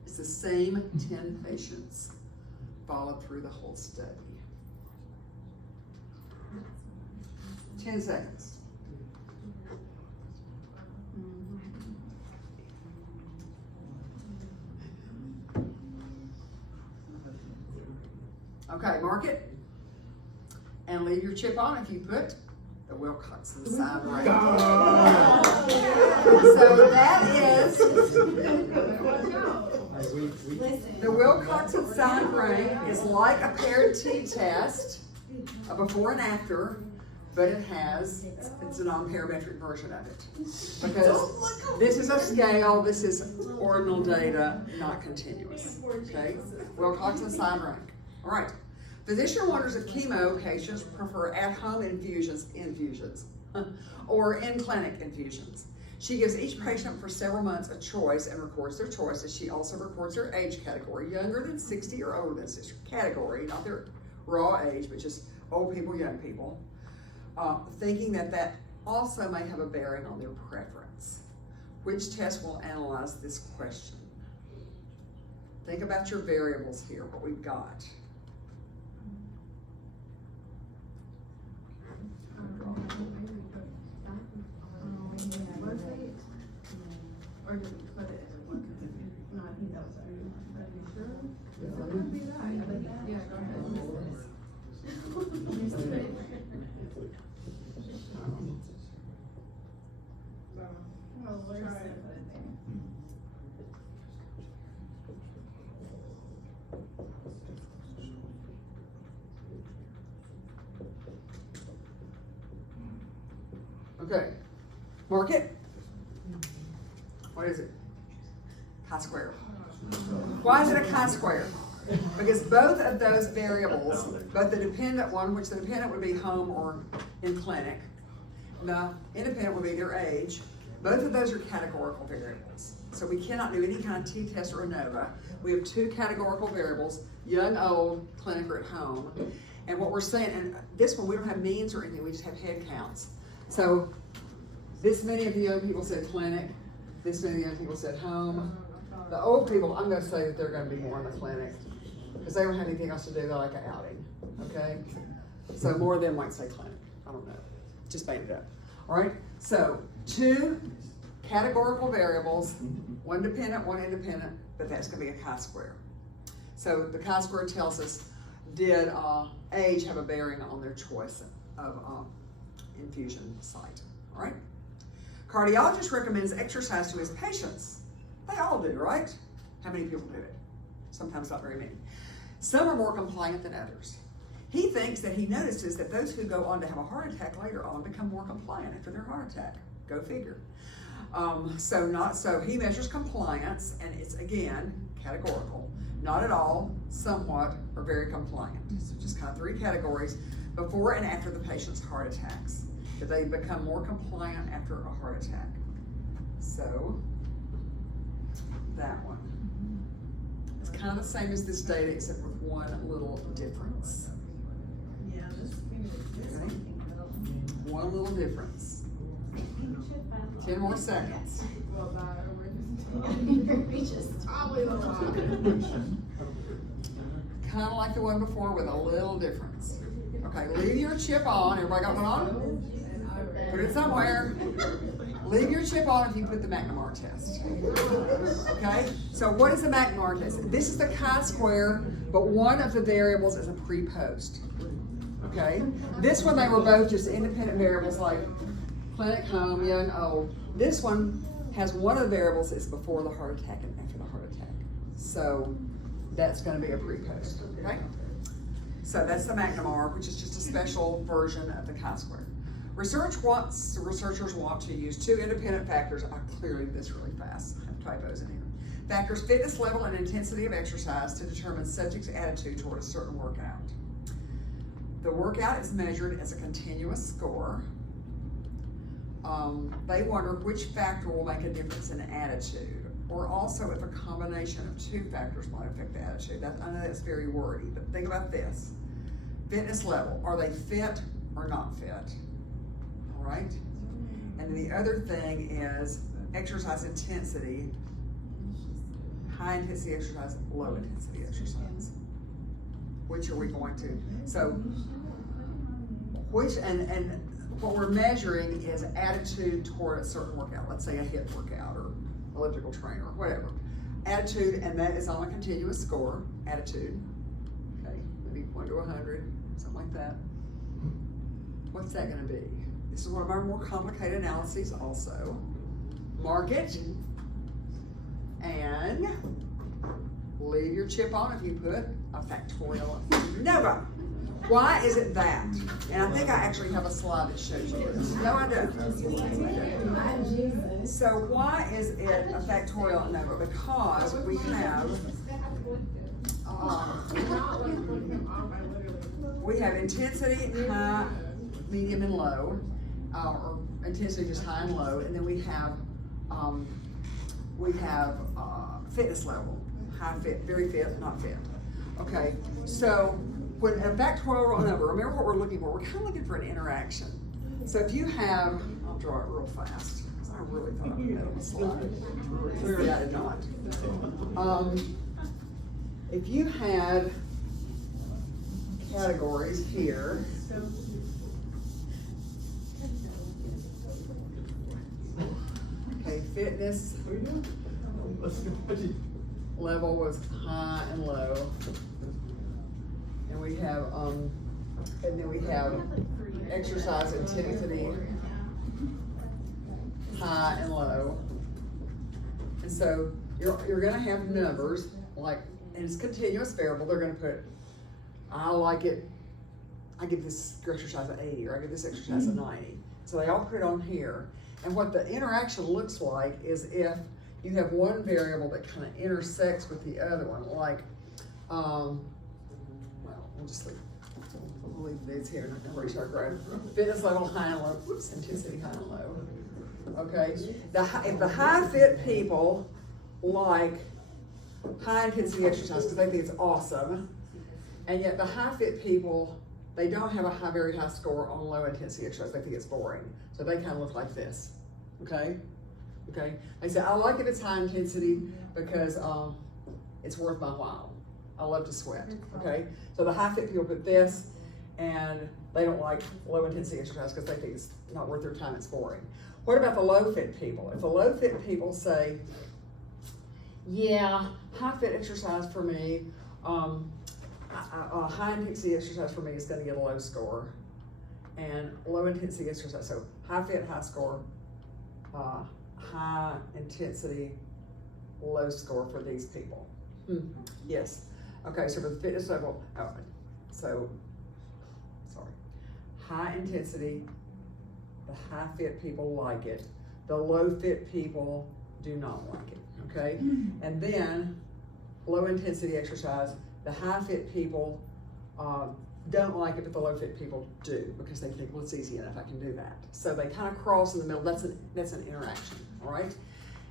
It's the same 10 patients followed through the whole study. 10 seconds. Okay, mark it and leave your chip on if you put the Wilcoxon sign rank. So that is the Wilcoxon sign rank is like a paired t-test, a before and after, but it's a non-parametric version of it. Because this is a scale, this is ordinal data, not continuous. Okay? Wilcoxon sign rank. All right. Physician wonders if chemo patients prefer at-home infusions, or in-clinic infusions. She gives each patient for several months a choice and records their choices. She also records their age category, younger than 60 or older than 60 category, not their raw age, but just old people, young people. thinking that that also may have a bearing on their preference. Which test will analyze this question? Think about your variables here, what we've got. Or did we put it in one? No, I think that was already one. Are you sure? It could be that. Yeah, go ahead. Well, we're just gonna put it there. Okay, mark it. What is it? Chi-square. Why is it a chi-square? Because both of those variables, both the dependent one, which the dependent would be home or in clinic, the independent would be their age, both of those are categorical variables. So we cannot do any kind of t-test or ANOVA. We have two categorical variables, young, old, clinic, or at home. And what we're saying, and this one we don't have means or anything, we just have head counts. So this many of the young people said clinic, this many of the young people said home. The old people, I'm gonna say that they're gonna be more in the clinic, because they don't have anything else to do, they like an outing, okay? So more of them might say clinic, I don't know, just made it up. All right, so two categorical variables, one dependent, one independent, but that's gonna be a chi-square. So the chi-square tells us, did age have a bearing on their choice of infusion site, all right? Cardiologist recommends exercise to his patients. They all do, right? How many people do it? Sometimes not very many. Some are more compliant than others. He thinks that he notices that those who go on to have a heart attack later on become more compliant after their heart attack. Go figure. So he measures compliance, and it's again categorical. Not at all, somewhat, or very compliant. So just kind of three categories: before and after the patient's heart attacks. Do they become more compliant after a heart attack? So that one. It's kind of the same as this data, except with one little difference. Yeah, this Okay. One little difference. 10 more seconds. Well, We just. probably a lot. Kind of like the one before with a little difference. Okay, leave your chip on. Everybody got one on? Put it somewhere. Leave your chip on if you put the McNamara test. Okay, so what is the McNamara test? This is the chi-square, but one of the variables is a pre-post. Okay, this one they were both just independent variables like clinic, home, young, old. This one has one of the variables is before the heart attack and after the heart attack. So that's going to be a pre-post. Okay, so that's the McNamara, which is just a special version of the chi-square. Researchers want to use two independent factors. I clearly did this really fast. I have typos in here. Factors: fitness level and intensity of exercise to determine subject's attitude toward a certain workout. The workout is measured as a continuous score. They wonder which factor will make a difference in attitude, or also if a combination of two factors might affect the attitude. I know that's very wordy, but think about this. Fitness level, are they fit or not fit? All right? And the other thing is exercise intensity, high intensity exercise, low intensity exercise. Which are we going to? So, which, and what we're measuring is attitude toward a certain workout. Let's say a HIIT workout or elliptical trainer, whatever. Attitude, and that is on a continuous score, attitude. Okay, maybe 1 to 100, something like that. What's that gonna be? This is one of our more complicated analyses also. Mark it, and leave your chip on if you put a factorial ANOVA. Why is it that? And I think I actually have a slide that shows you this. No, I don't. So why is it a factorial ANOVA? Because we have intensity, high, medium, and low, or intensity just high and low, and then we have fitness level, high fit, very fit, not fit. Okay, so when a factorial ANOVA, remember what we're looking for. We're kind of looking for an interaction. So if you have, I'll draw it real fast, because I really thought I put that on the slide. Clearly I did not. If you had categories here. Okay, fitness level was high and low. And we have, and then we have exercise intensity, high and low. And so you're gonna have numbers, like, and it's continuous variable, they're gonna put, I like it, I give this exercise an 80, or I give this exercise a 90. So they all put it on here. And what the interaction looks like is if you have one variable that kind of intersects with the other one, like, well, we'll just leave these here and restart growth. Fitness level high and low, whoops, intensity high and low. Okay, if the high fit people like high intensity exercise because they think it's awesome, and yet the high fit people, they don't have a very high score on low intensity exercise, they think it's boring. So they kind of look like this, okay? Okay, they say, I like it if it's high intensity because it's worth my while. I love to sweat, okay? So the high fit people put this, and they don't like low intensity exercise because they think it's not worth their time, it's boring. What about the low fit people? If the low fit people say, yeah, high fit exercise for me, high intensity exercise for me is gonna get a low score, and low intensity exercise, so high fit, high score, high intensity, low score for these people. Yes. Okay, so for the fitness level, high intensity, the high fit people like it, the low fit people do not like it, okay? And then low intensity exercise, the high fit people don't like it, but the low fit people do, because they think, well, it's easy enough, I can do that. So they kind of cross in the middle. That's an interaction, all right?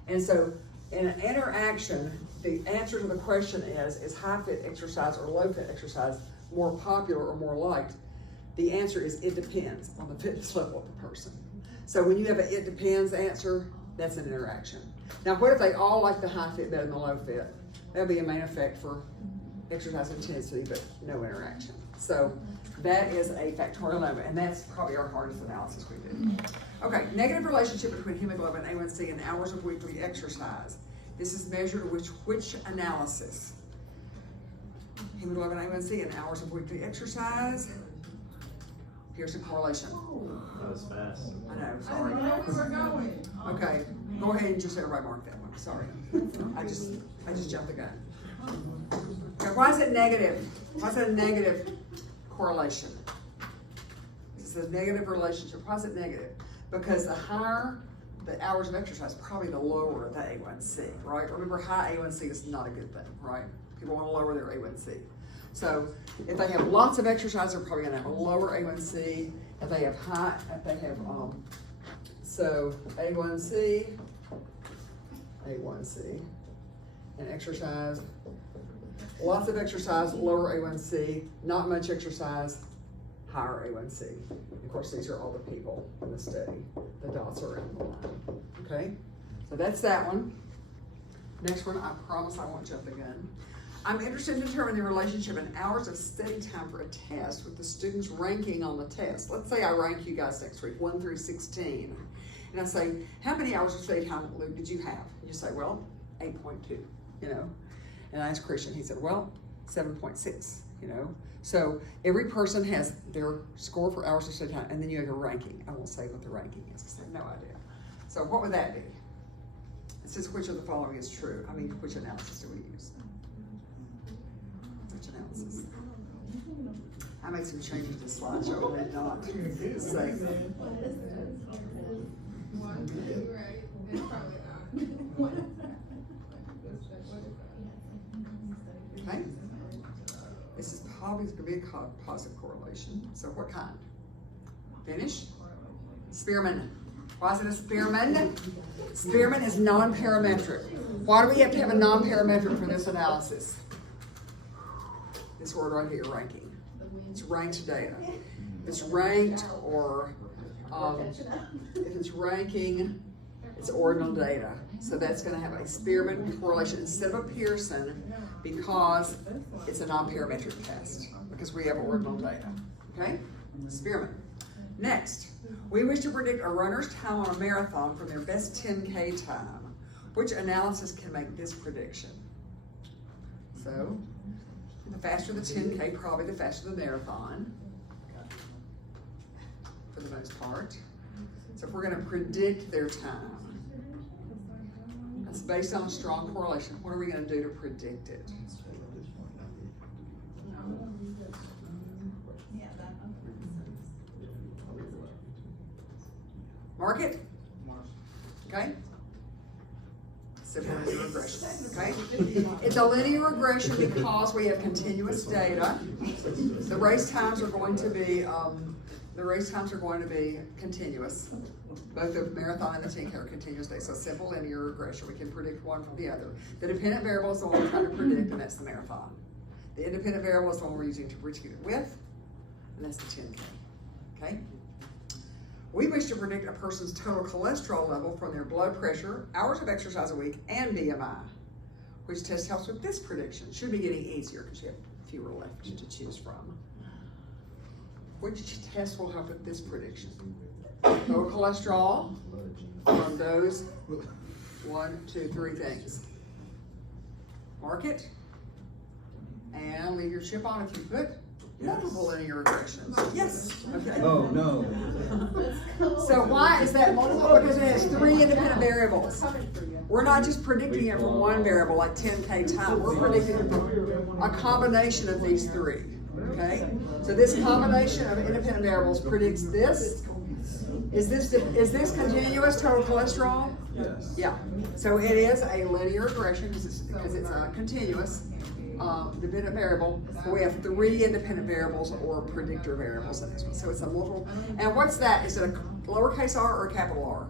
And so in an interaction, the answer to the question is high fit exercise or low fit exercise more popular or more liked? The answer is it depends on the fitness level of the person. So when you have an it depends answer, that's an interaction. Now what if they all like the high fit better than the low fit? That'll be a main effect for exercise intensity, but no interaction. So that is a factorial number, and that's probably our hardest analysis we do. Okay, negative relationship between hemoglobin A1C and hours of weekly exercise. This is measured with which analysis? Hemoglobin A1C and hours of weekly exercise. Here's a correlation. That was fast. I know, sorry. Okay, go ahead and just everybody mark that one, sorry. I just jumped the gun. Okay, why is it negative? Why is it a negative correlation? It's a negative relationship. Why is it negative? Because the higher the hours of exercise, probably the lower the A1C, right? Remember, high A1C is not a good thing, right? People want to lower their A1C. So if they have lots of exercise, they're probably gonna have a lower A1C. If they have so A1C, and exercise, lots of exercise, lower A1C, not much exercise, higher A1C. Of course, these are all the people in the study. The dots are in the line, okay? So that's that one. Next one, I promise I won't jump the gun. I'm interested in determining the relationship in hours of study time for a test with the students ranking on the test. Let's say I rank you guys next week, 1 through 16. And I say, how many hours of study time, Luke, did you have? And you say, well, 8.2, you know. And I asked Christian, he said, well, 7.6, you know. So every person has their score for hours of study time, and then you have your ranking. I won't say what the ranking is, because I have no idea. So what would that be? It says which of the following is true. I mean, which analysis do we use? Which analysis? I made some changes to the slideshow, I did not say. Right, it's probably not. Okay. This is probably going to be a positive correlation. So what kind? Finish? Spearman. Why is it a Spearman? Spearman is non-parametric. Why do we have to have a non-parametric for this analysis? This word right here, ranking. It's ranked data. It's ranked or If it's ranking, it's ordinal data. So that's gonna have a Spearman correlation instead of a Pearson because it's a non-parametric test, because we have ordinal data, okay? Spearman. Next, we wish to predict a runner's time on a marathon from their best 10K time. Which analysis can make this prediction? So, the faster the 10K, probably the faster the marathon, for the most part. So if we're gonna predict their time, it's based on a strong correlation. What are we gonna do to predict it? Mark it? Okay? Simple linear regression, okay? It's a linear regression because we have continuous data. The race times are going to be, continuous. Both the marathon and the 10K are continuous data, so simple linear regression. We can predict one from the other. The dependent variable is the one we're trying to predict, and that's the marathon. The independent variable is the one we're using to predict it with, and that's the 10K, okay? We wish to predict a person's total cholesterol level from their blood pressure, hours of exercise a week, and BMI. Which test helps with this prediction? Should be getting easier because you have fewer left to choose from. Which test will help with this prediction? Total cholesterol from those 1, 2, 3 things. Mark it. And leave your chip on if you put multiple linear regressions. Yes. Okay. Oh, no. So why is that multiple? Because it has 3 independent variables. We're not just predicting it from one variable like 10K time. We're predicting it from a combination of these 3. Okay? So this combination of independent variables predicts this. Is this continuous total cholesterol? Yes. Yeah. So it is a linear regression because it's a continuous. Dependent variable, but we have 3 independent variables or predictor variables in this one. So it's a multiple. And what's that? Is it a lowercase r or a capital R?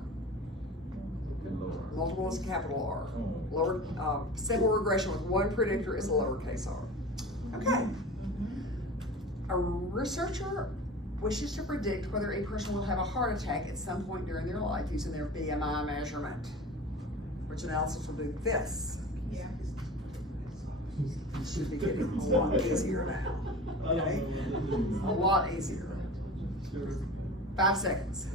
Multiple is a capital R. Simple regression with one predictor is a lowercase r. Okay. A researcher wishes to predict whether a person will have a heart attack at some point during their life using their BMI measurement. Which analysis will do this? Yeah. It should be getting a lot easier now, okay? A lot easier. 5 seconds.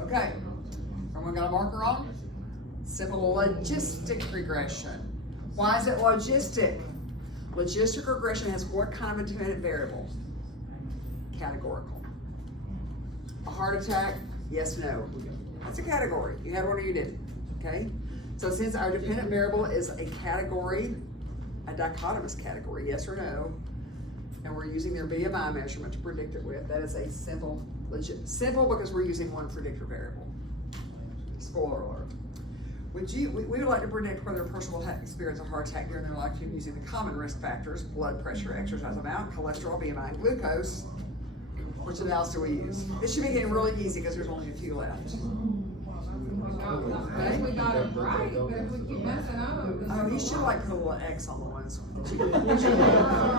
Okay, everyone got a marker on? Simple logistic regression. Why is it logistic? Logistic regression has what kind of independent variable? Categorical. A heart attack, yes, no. That's a category. You had one or you didn't, okay? So since our dependent variable is a category, a dichotomous category, yes or no, and we're using their BMI measurement to predict it with, that is a simple because we're using one predictor variable. Spoiler alert. We would like to predict whether a person will experience a heart attack during their lifetime using the common risk factors: blood pressure, exercise amount, cholesterol, BMI, and glucose. Which analysis do we use? This should be getting really easy because there's only a few left. Okay. We got it right, but if we keep messing up. Oh, you should like put a little X on the ones that you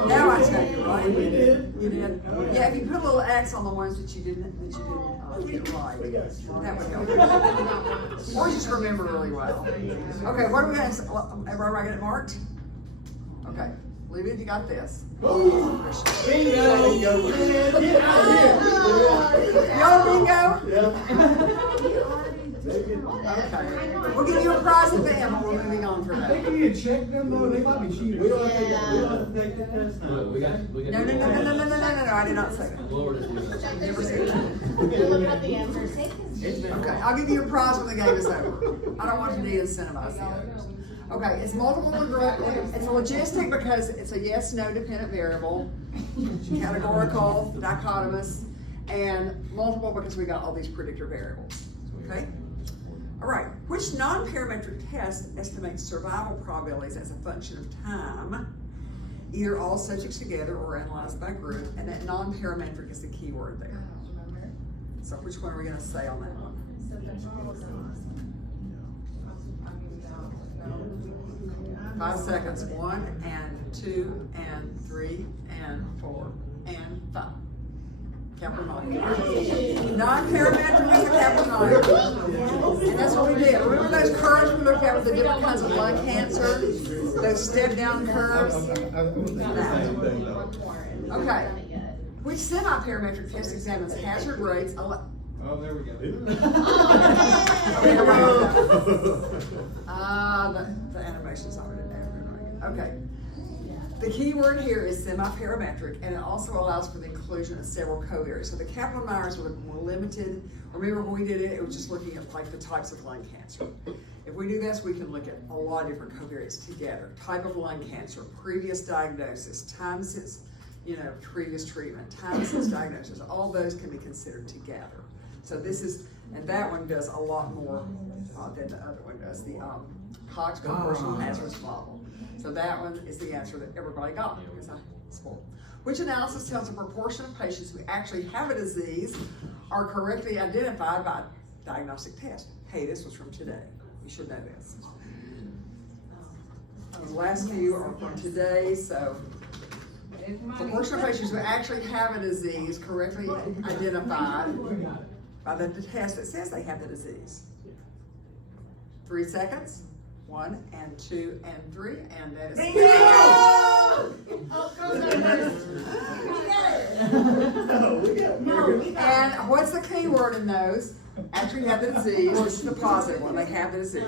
now I tell you, right? You did? You did? Yeah, if you put a little X on the ones that you didn't get right, that would help. Or just remember really well. Okay, what are we gonna, everybody get it marked? Okay, leave it if you got this. Bingo! Y'all bingo? Okay. We'll give you a prize at the end, but we're moving on from that. They can check them though, they might be cheating. We don't have to take the test now. No, I did not say that. Never said that. Look at the answers. Okay, I'll give you a prize when the game is over. I don't want to de-incentivize the others. Okay, it's multiple, it's a logistic because it's a yes-no dependent variable, categorical, dichotomous, and multiple because we got all these predictor variables, okay? All right, which non-parametric test estimates survival probabilities as a function of time, either all subjects together or analyzed by group, and that non-parametric is the key word there. So which one are we gonna say on that one? 5 seconds. 1 and 2 and 3 and 4 and 5. Capital 9. Non-parametric is a capital 9. And that's what we did. Remember those curves we looked at with the different kinds of lung cancer? Those step-down curves? Okay. Which semi-parametric test examines hazard rates? Oh, there we go. The animation's not really there. Okay. The key word here is semi-parametric, and it also allows for the inclusion of several covariates. So the capital 9s were more limited. Remember when we did it, it was just looking at like the types of lung cancer. If we do this, we can look at a lot of different covariates together. Type of lung cancer, previous diagnosis, time since, previous treatment, time since diagnosis, all those can be considered together. So this is, and that one does a lot more than the other one does, the Cox proportional hazards model. So that one is the answer that everybody got, because I spoke. Which analysis tells the proportion of patients who actually have a disease are correctly identified by diagnostic test? Hey, this was from today. You should know this. The last few are from today, so proportion of patients who actually have a disease correctly identified by the test that says they have the disease. 3 seconds. 1 and 2 and 3, and that is Bingo! And what's the key word in those? After you have the disease, which is the positive one, they have the disease.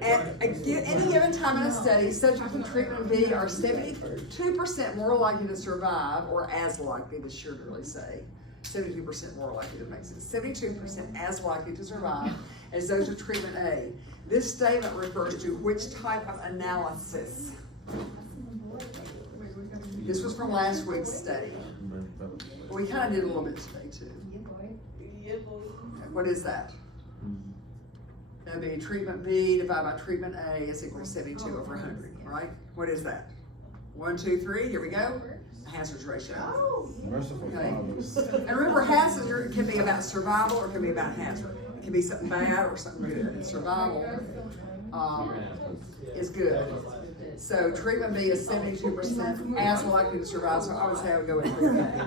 At any given time in a study, subjects in treatment B are 72% more likely to survive, or as likely, this should really say. 72% more likely to make sense. 72% as likely to survive as those with treatment A. This statement refers to which type of analysis? This was from last week's study. We kind of did a little bit today too. What is that? That would be treatment B divided by treatment A is equal to 72 over 100, right? What is that? 1, 2, 3, here we go. Hazards ratio. Merciful Okay. fathers. And remember, hazard can be about survival or it can be about hazard. It can be something bad or something good. And survival is good. So treatment B is 72% as likely to survive. So I would say I would go with treatment A.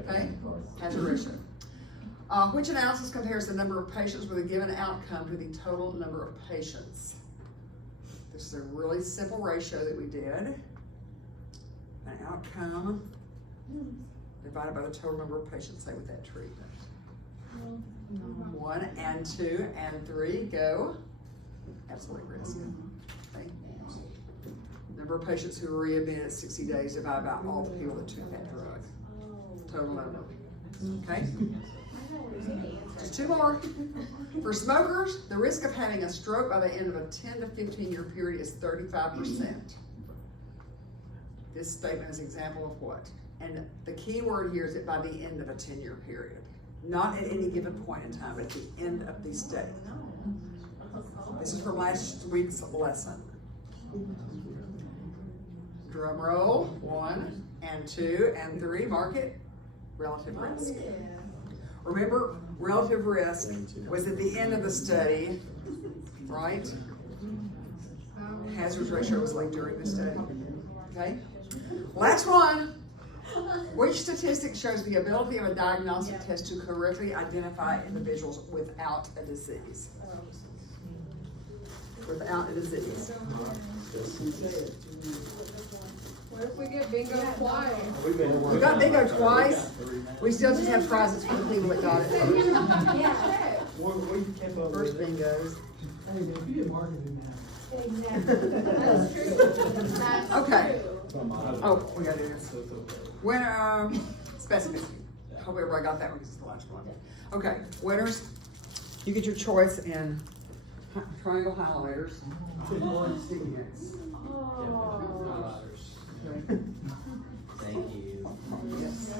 Okay? Hazard ratio. Which analysis compares the number of patients with a given outcome to the total number of patients? This is a really simple ratio that we did. An outcome divided by the total number of patients, say, with that treatment. 1 and 2 and 3, go. Absolute risk. Okay. Number of patients who were readmitted at 60 days divided by all the people that took that drug. Total number. Okay? Just 2 more. For smokers, the risk of having a stroke by the end of a 10 to 15 year period is 35%. This statement is an example of what? And the key word here is that by the end of a 10-year period. Not at any given point in time, but at the end of the study. This is from last week's lesson. Drum roll, 1 and 2 and 3, mark it. Relative risk. Remember, relative risk was at the end of the study, right? Hazards ratio was like during the study, okay? Last one. Which statistic shows the ability of a diagnostic test to correctly identify individuals without a disease? Without a disease. What if we get bingo twice? We got bingo twice. We still just have prizes for the people that got it. First bingos. Hey, man, if you did marketing now. That's true. Okay. Oh, we gotta do this. Winner, specificity. Hope everybody got that one because it's the last one. Okay, winners, you get your choice in triangle highlighters. Sticky notes. Thank you. Yes.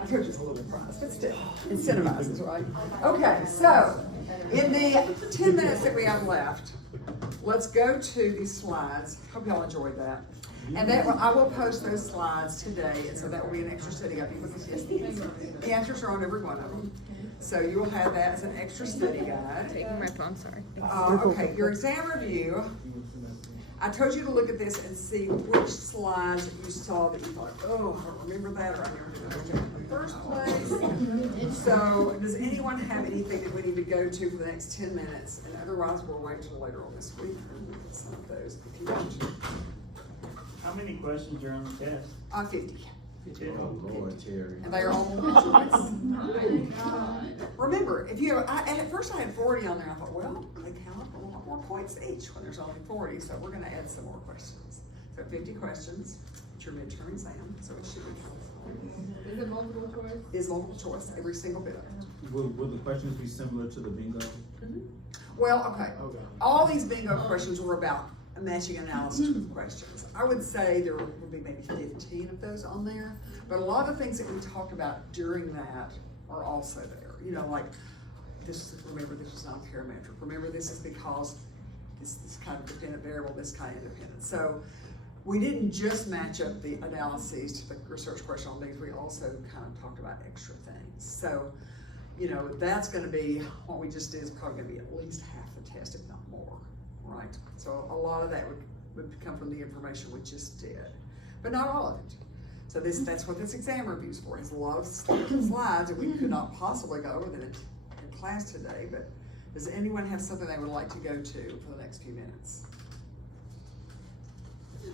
I told you it's a little prize, but still, incentivizes, right? Okay, so in the 10 minutes that we have left, let's go to these slides. Hope y'all enjoyed that. And that I will post those slides today, and so that will be an extra study guide because the answers are on every one of them. So you will have that as an extra study guide. Taking my phone, sorry. Okay, your exam review. I told you to look at this and see which slides that you saw that you thought, oh, I don't remember that, or I never did that in the first place. So, does anyone have anything that we need to go to for the next 10 minutes? And otherwise, we'll wait till later on this week and look at some of those if you want to. How many questions are on the test? 50. Oh, Lord, Terry. And they are all multiple choice. Remember, if you, at first I had 40 on there, I thought, well, they count a lot more points each when there's only 40, so we're gonna add some more questions. So 50 questions, it's your midterm exam, so it should be helpful. Is it multiple choice? Is multiple choice, every single bit of it. Will the questions be similar to the bingo? Well, okay, Okay. all these bingo questions were about matching analysis with questions. I would say there would be maybe 15 of those on there, but a lot of things that we talked about during that are also there. You know, like, remember this is not parametric. Remember this is because this kind of dependent variable, this kind of independent. So we didn't just match up the analyses to the research question on these, we also kind of talked about extra things. So, you know, that's gonna be, what we just did is probably gonna be at least half the test, if not more, right? So a lot of that would come from the information we just did, but not all of it. So that's what this exam review is for. It has a lot of slides that we could not possibly go over them in class today, but does anyone have something they would like to go to for the next few minutes? Okay.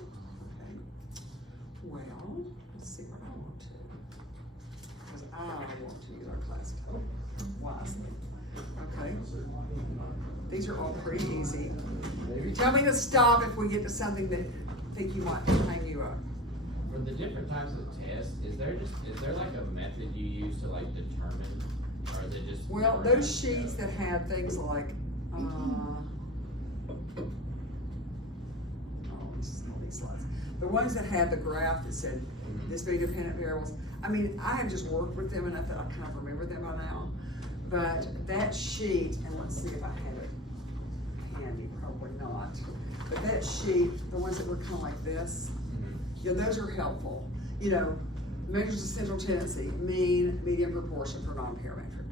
Well, let's see what I want to, because I want to use our class time wisely. Okay. These are all pretty easy. Tell me to stop if we get to something that I think you might hang you up. For the different types of tests, is there like a method you use to like determine, or is it just? Well, those sheets that had things like, this is all these slides. The ones that had the graph that said this many dependent variables, I mean, I have just worked with them enough that I kind of remember them by now. But that sheet, and let's see if I have it handy, probably not. But that sheet, the ones that were kind of like this, you know, those are helpful. You know, measures of central tendency, mean, median, proportion for non-parametric.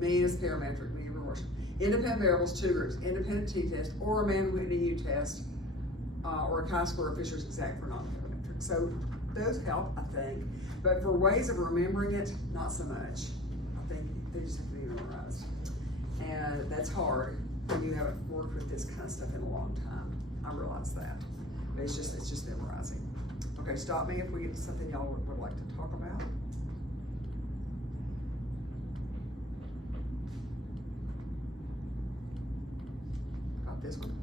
Mean is parametric, median, proportion. Independent variables, 2 groups, independent t-test, or a Mann-Whitney U-test, or a chi-square Fisher's exact for non-parametric. So those help, I think. But for ways of remembering it, not so much. I think they just have to be memorized. And that's hard when you haven't worked with this kind of stuff in a long time. I realize that. But it's just memorizing. Okay, stop me if we get to something y'all would like to talk about. Got this one?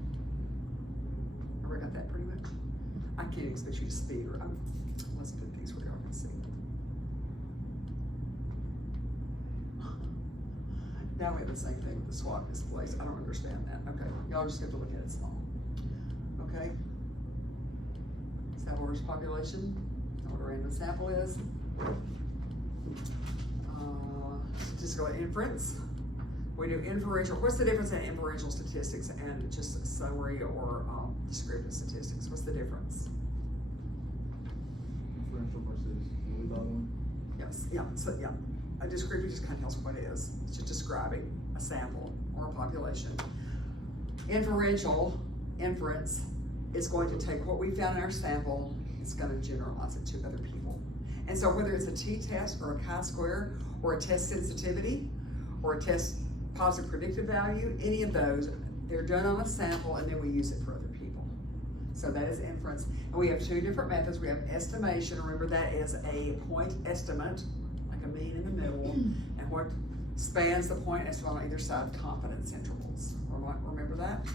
Everybody got that pretty much? I can't expect you to speed, or let's put these where y'all can see. Now we have the same thing with the SWOT displays. I don't understand that. Okay, y'all just have to look at it small. Okay? Sample versus population. Know what a random sample is. Statistical inference. We do inferential. What's the difference in inferential statistics and just summary or descriptive statistics? What's the difference? Differential versus what was the other one? Yes, yeah, so yeah. A descriptive just kind of tells what it is. It's just describing a sample or a population. Inferential, inference, is going to take what we found in our sample, it's going to generalize it to other people. And so whether it's a t-test or a chi-square or a test sensitivity or a test positive predictive value, any of those, they're done on a sample and then we use it for other people. So that is inference. And we have 2 different methods. We have estimation. Remember, that is a point estimate, like a mean in the middle, and what spans the point estimate on either side, confidence intervals. Remember that?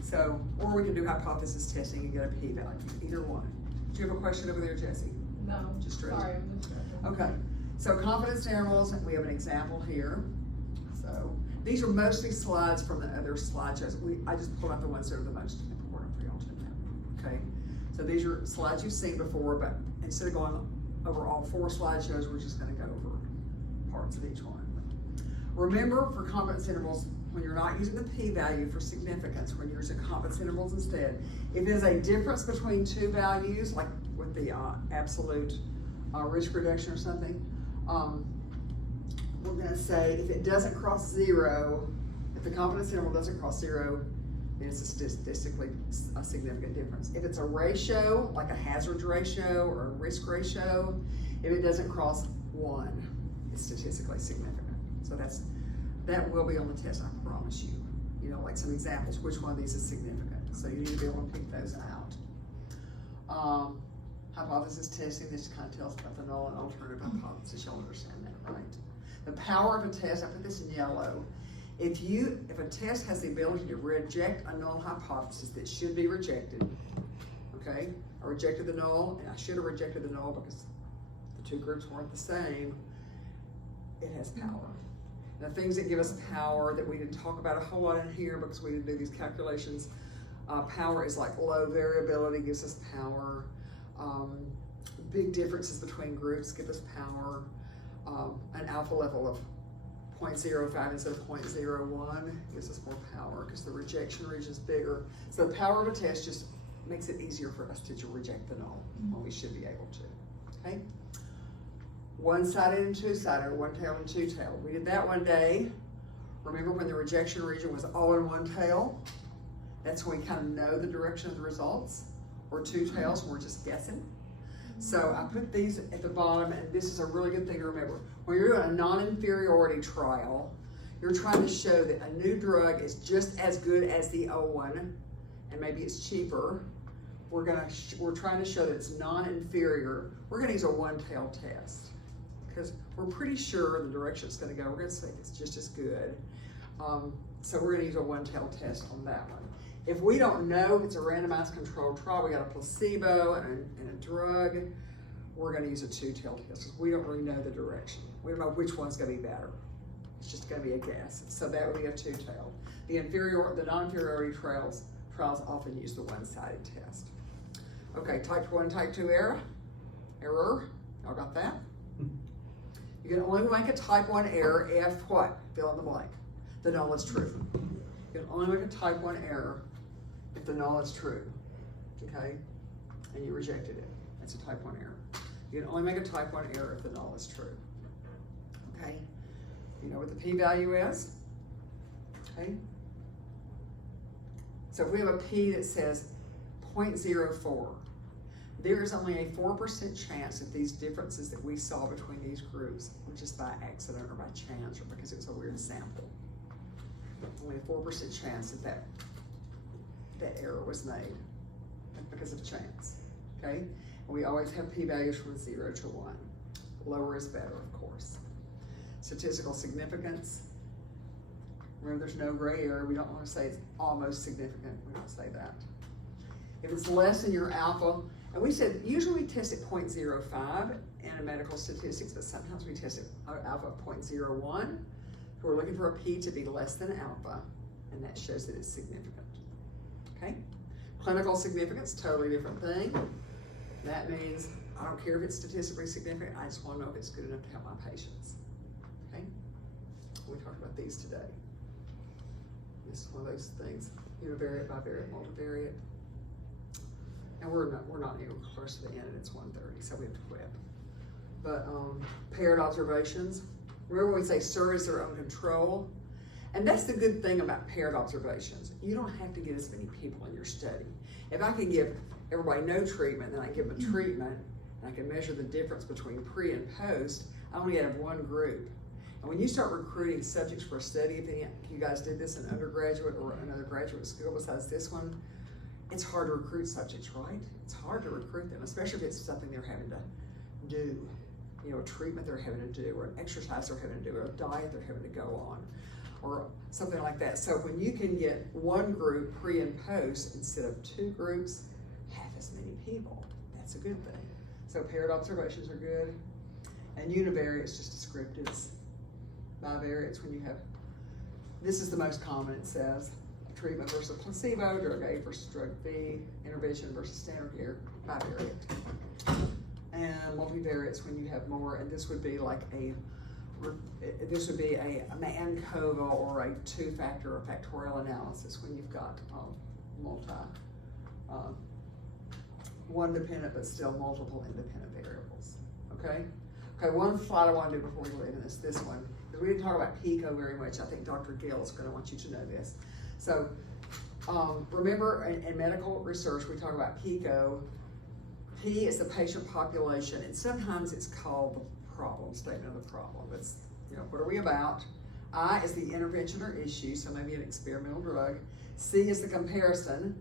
So, or we can do hypothesis testing and get a p-value, either one. Do you have a question over there, Jesse? No, Just sorry, I'm distracted. Okay, so confidence intervals, we have an example here. So, these are mostly slides from the other slideshows. I just pulled out the ones that are the most important for y'all to know, okay? So these are slides you've seen before, but instead of going over all 4 slideshows, we're just gonna go over parts of each one. Remember, for confidence intervals, when you're not using the p-value for significance, when you're using confidence intervals instead, if there's a difference between 2 values, like with the absolute risk reduction or something, we're gonna say if it doesn't cross 0, if the confidence interval doesn't cross 0, then it's a statistically a significant difference. If it's a ratio, like a hazard ratio or a risk ratio, if it doesn't cross 1, it's statistically significant. So that will be on the test, I promise you. You know, like some examples, which one of these is significant. So you need to be able to pick those out. Hypothesis testing, this kind of tells about the null and alternative hypothesis. Y'all understand that, right? The power of a test, I put this in yellow. If a test has the ability to reject a null hypothesis that should be rejected, okay? I rejected the null, and I should have rejected the null because the two groups weren't the same. It has power. Now, things that give us power that we didn't talk about a whole lot in here because we didn't do these calculations. Power is like low variability gives us power. Big differences between groups give us power. An alpha level of 0.05 instead of 0.01 gives us more power because the rejection region is bigger. So the power of a test just makes it easier for us to reject the null when we should be able to, okay? One-sided and two-sided, one-tailed and two-tailed. We did that one day. Remember when the rejection region was all in one tail? That's when we kind of know the direction of the results. Or two tails, and we're just guessing. So I put these at the bottom, and this is a really good thing to remember. When you're doing a non-inferiority trial, you're trying to show that a new drug is just as good as the old one, and maybe it's cheaper. We're trying to show that it's non-inferior. We're gonna use a one-tailed test because we're pretty sure the direction it's gonna go. We're gonna say it's just as good. So we're gonna use a one-tailed test on that one. If we don't know if it's a randomized controlled trial, we got a placebo and a drug, we're gonna use a two-tailed test because we don't really know the direction. We don't know which one's gonna be better. It's just gonna be a guess. So that would be a two-tailed. The non-inferiority trials often use the one-sided test. Okay, type 1, type 2 error. Y'all got that? You can only make a type 1 error if what? Fill in the blank. The null is true. You can only make a type 1 error if the null is true, okay? And you rejected it. That's a type 1 error. You can only make a type 1 error if the null is true, okay? You know what the p-value is, okay? So if we have a p that says 0.04, there is only a 4% chance that these differences that we saw between these groups were just by accident or by chance or because it was a weird sample. Only a 4% chance that error was made because of chance, okay? And we always have p-values from 0 to 1. Lower is better, of course. Statistical significance. Remember, there's no gray area. We don't want to say it's almost significant. We don't say that. If it's less than your alpha, and we said usually we test at 0.05 in medical statistics, but sometimes we test at alpha of 0.01. We're looking for a p to be less than alpha, and that shows that it's significant, okay? Clinical significance, totally different thing. That means I don't care if it's statistically significant, I just want to know if it's good enough to help my patients, okay? We talked about these today. This is one of those things, univariate, bivariate, multivariate. And we're not even close to the end, and it's 1:30, so we have to quit. But paired observations. Remember when we say serves their own control? And that's the good thing about paired observations. You don't have to get as many people in your study. If I can give everybody no treatment, then I give them a treatment, and I can measure the difference between pre and post, I only have one group. And when you start recruiting subjects for a study, if you guys did this in undergraduate or another graduate school besides this one, it's hard to recruit subjects, right? It's hard to recruit them, especially if it's something they're having to do. You know, a treatment they're having to do, or an exercise they're having to do, or a diet they're having to go on, or something like that. So when you can get one group pre and post instead of two groups, half as many people, that's a good thing. So paired observations are good. And univariates, just descriptives. Bivariates, when you have, this is the most common, it says, treatment versus placebo, drug A versus drug B, intervention versus standard care, bivariate. And multivariates when you have more, and this would be like a Mann-Cova or a two-factor or factorial analysis when you've got one dependent but still multiple independent variables, okay? Okay, one slide I want to do before we leave in this one, because we didn't talk about PICO very much. I think Dr. Gill is going to want you to know this. So Remember in medical research, we talk about PICO. P is the patient population, and sometimes it's called the problem, statement of the problem. It's, what are we about? I is the intervention or issue, so maybe an experimental drug. C is the comparison,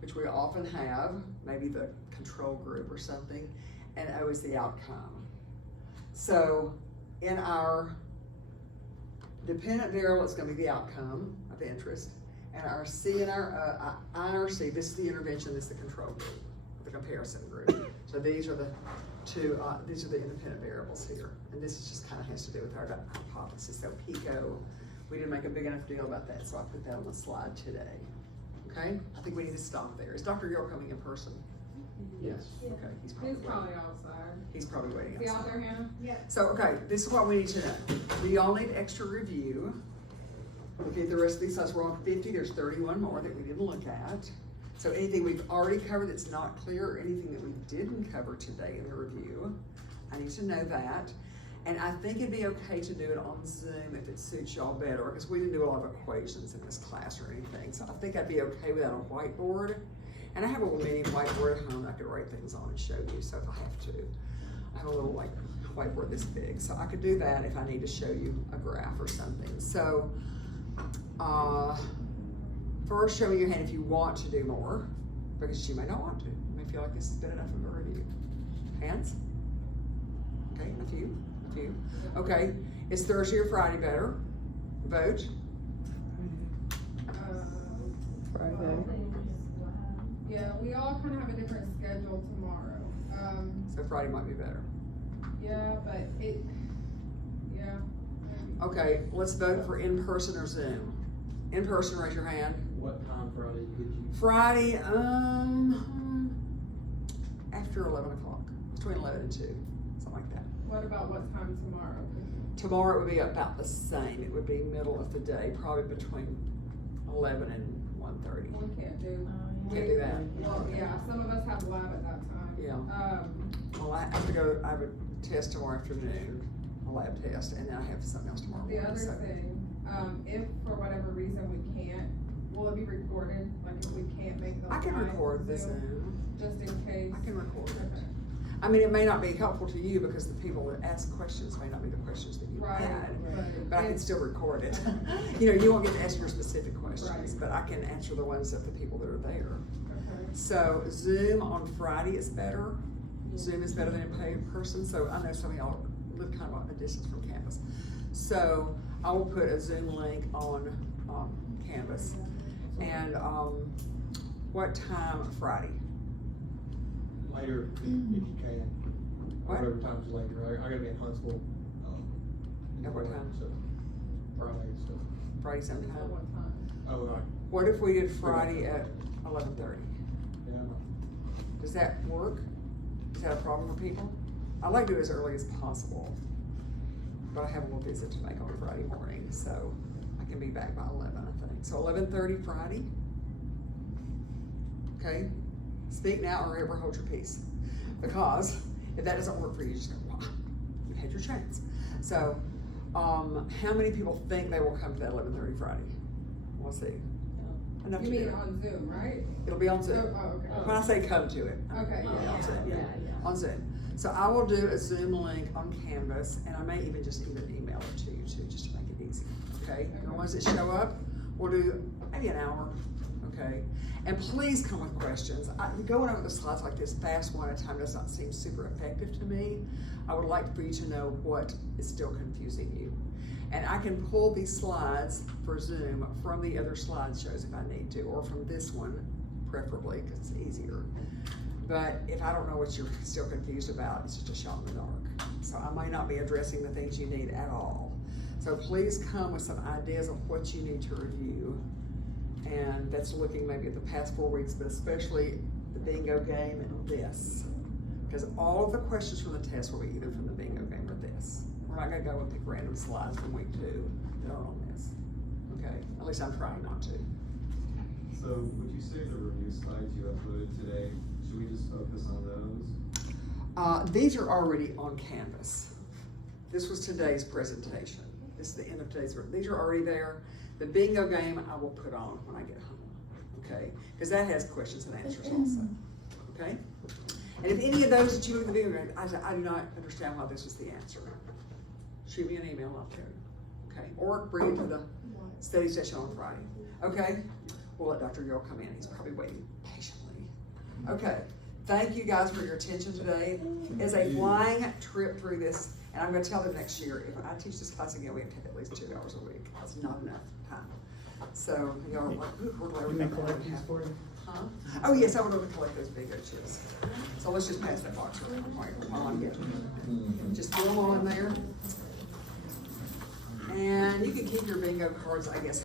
which we often have, maybe the control group or something. And O is the outcome. So in our dependent variable, it's gonna be the outcome of interest. And our C and our I and our C, this is the intervention, this is the control group, the comparison group. So these are the two, these are the independent variables here. And this is just kind of has to do with our hypothesis. So PICO, we didn't make a big enough deal about that, so I put that on the slide today. Okay, I think we need to stop there. Is Dr. Gill coming in person? Yes. Okay, he's He's probably probably waiting. outside. He's probably waiting Is he out outside. there, Hannah? Yeah. So, okay, this is what we need to know. We all need extra review. Okay, the rest of these slides, we're on 50, there's 31 more that we didn't look at. So anything we've already covered that's not clear, or anything that we didn't cover today in the review, I need to know that. And I think it'd be okay to do it on Zoom if it suits y'all better, because we didn't do a lot of equations in this class or anything. So I think I'd be okay without a whiteboard. And I have a little mini whiteboard at home that I could write things on and show you, so if I have to. I have a little like whiteboard this big, so I could do that if I need to show you a graph or something. So, first show me your hand if you want to do more, because you may not want to. You may feel like this has been enough of a review. Hands? Okay, a few. Okay, is Thursday or Friday better? Vote. Friday. Yeah, we all kind of have a different schedule tomorrow. So Friday might be better. Yeah, but maybe. Okay, let's vote for in-person or Zoom. In-person, raise your hand. What time Friday could you? Friday, after 11 o'clock, between 11 and 2, something like that. What about what time tomorrow? Tomorrow it would be about the same. It would be middle of the day, probably between 11 and 1:30. We can't do. Can't do that. Well, yeah, some of us have lab at that time. Yeah. Well, I have to go, I have a test tomorrow afternoon, a lab test, and then I have something else tomorrow The morning. other So thing, if for whatever reason we can't, will it be recorded? Like if we can't make the I can live record the Zoom, Zoom. just in case. I can record it. Okay. I mean, it may not be helpful to you because the people that ask questions may not be the questions that you Right, had, but I can If- still record it. You won't get to ask your specific questions, Right. but I can answer the ones of the people that are there. Okay. So Zoom on Friday is better. Zoom is better than in person, so I know some of y'all live kind of a distance from campus. So I will put a Zoom link on Canvas. And what time Friday? Later, if you can. What? Whatever time's later. I gotta be in Huntsville. At what time? So, Friday, so. Friday At sometime? what time? Oh, right. What if we did Friday at 11:30? Yeah, I'm not- Does that work? Is that a problem for people? I'd like to do it as early as possible, but I have a little visit to make on Friday morning, so I can be back by 11, I think. So 11:30 Friday? Okay, speak now or ever hold your peace. Because if that doesn't work for you, just go, wow, you had your chance. So, how many people think they will come to that 11:30 Friday? We'll see. Enough You to mean do. on Zoom, right? It'll be on Zoom. Oh, okay. When I say come to it. Okay, yeah, On Zoom, yeah, on Zoom. So I will do a Zoom link on Canvas, and I may even just email it to you too, just to make it easy, okay? The ones that show up, we'll do maybe an hour, okay? And please come with questions. Going over the slides like this fast one at a time does not seem super effective to me. I would like for you to know what is still confusing you. And I can pull these slides for Zoom from the other slideshows if I need to, or from this one preferably, because it's easier. But if I don't know what you're still confused about, it's just a shot in the dark. So I might not be addressing the things you need at all. So please come with some ideas of what you need to review. And that's looking maybe at the past 4 weeks, but especially the bingo game and this. Because all of the questions from the test will be either from the bingo game or this. We're not gonna go and pick random slides from week 2 that are on this. Okay, at least I'm trying not to. So would you say the review slides you uploaded today, should we just focus on those? These are already on Canvas. This was today's presentation. This is the end of today's, these are already there. The bingo game I will put on when I get home. okay? Because that has questions and answers also, okay? And if any of those that you look at the video, I do not understand why this is the answer, shoot me an email, I'll tell you, okay? Or bring it to the study session on Friday, okay? We'll let Dr. Gill come in, he's probably waiting patiently. Okay, thank you guys for your attention today. It's a flying trip through this, and I'm gonna tell them next year, if I teach this class again, we have to take at least 2 hours a week. That's not enough time. So, y'all are like, ooh, we're glad Can we we got collect that. these for you? Huh? Oh, yes, I would love to collect those bingo chips. So let's just pass that box around while I'm getting them. Just throw them on there. And you can keep your bingo cards, I guess,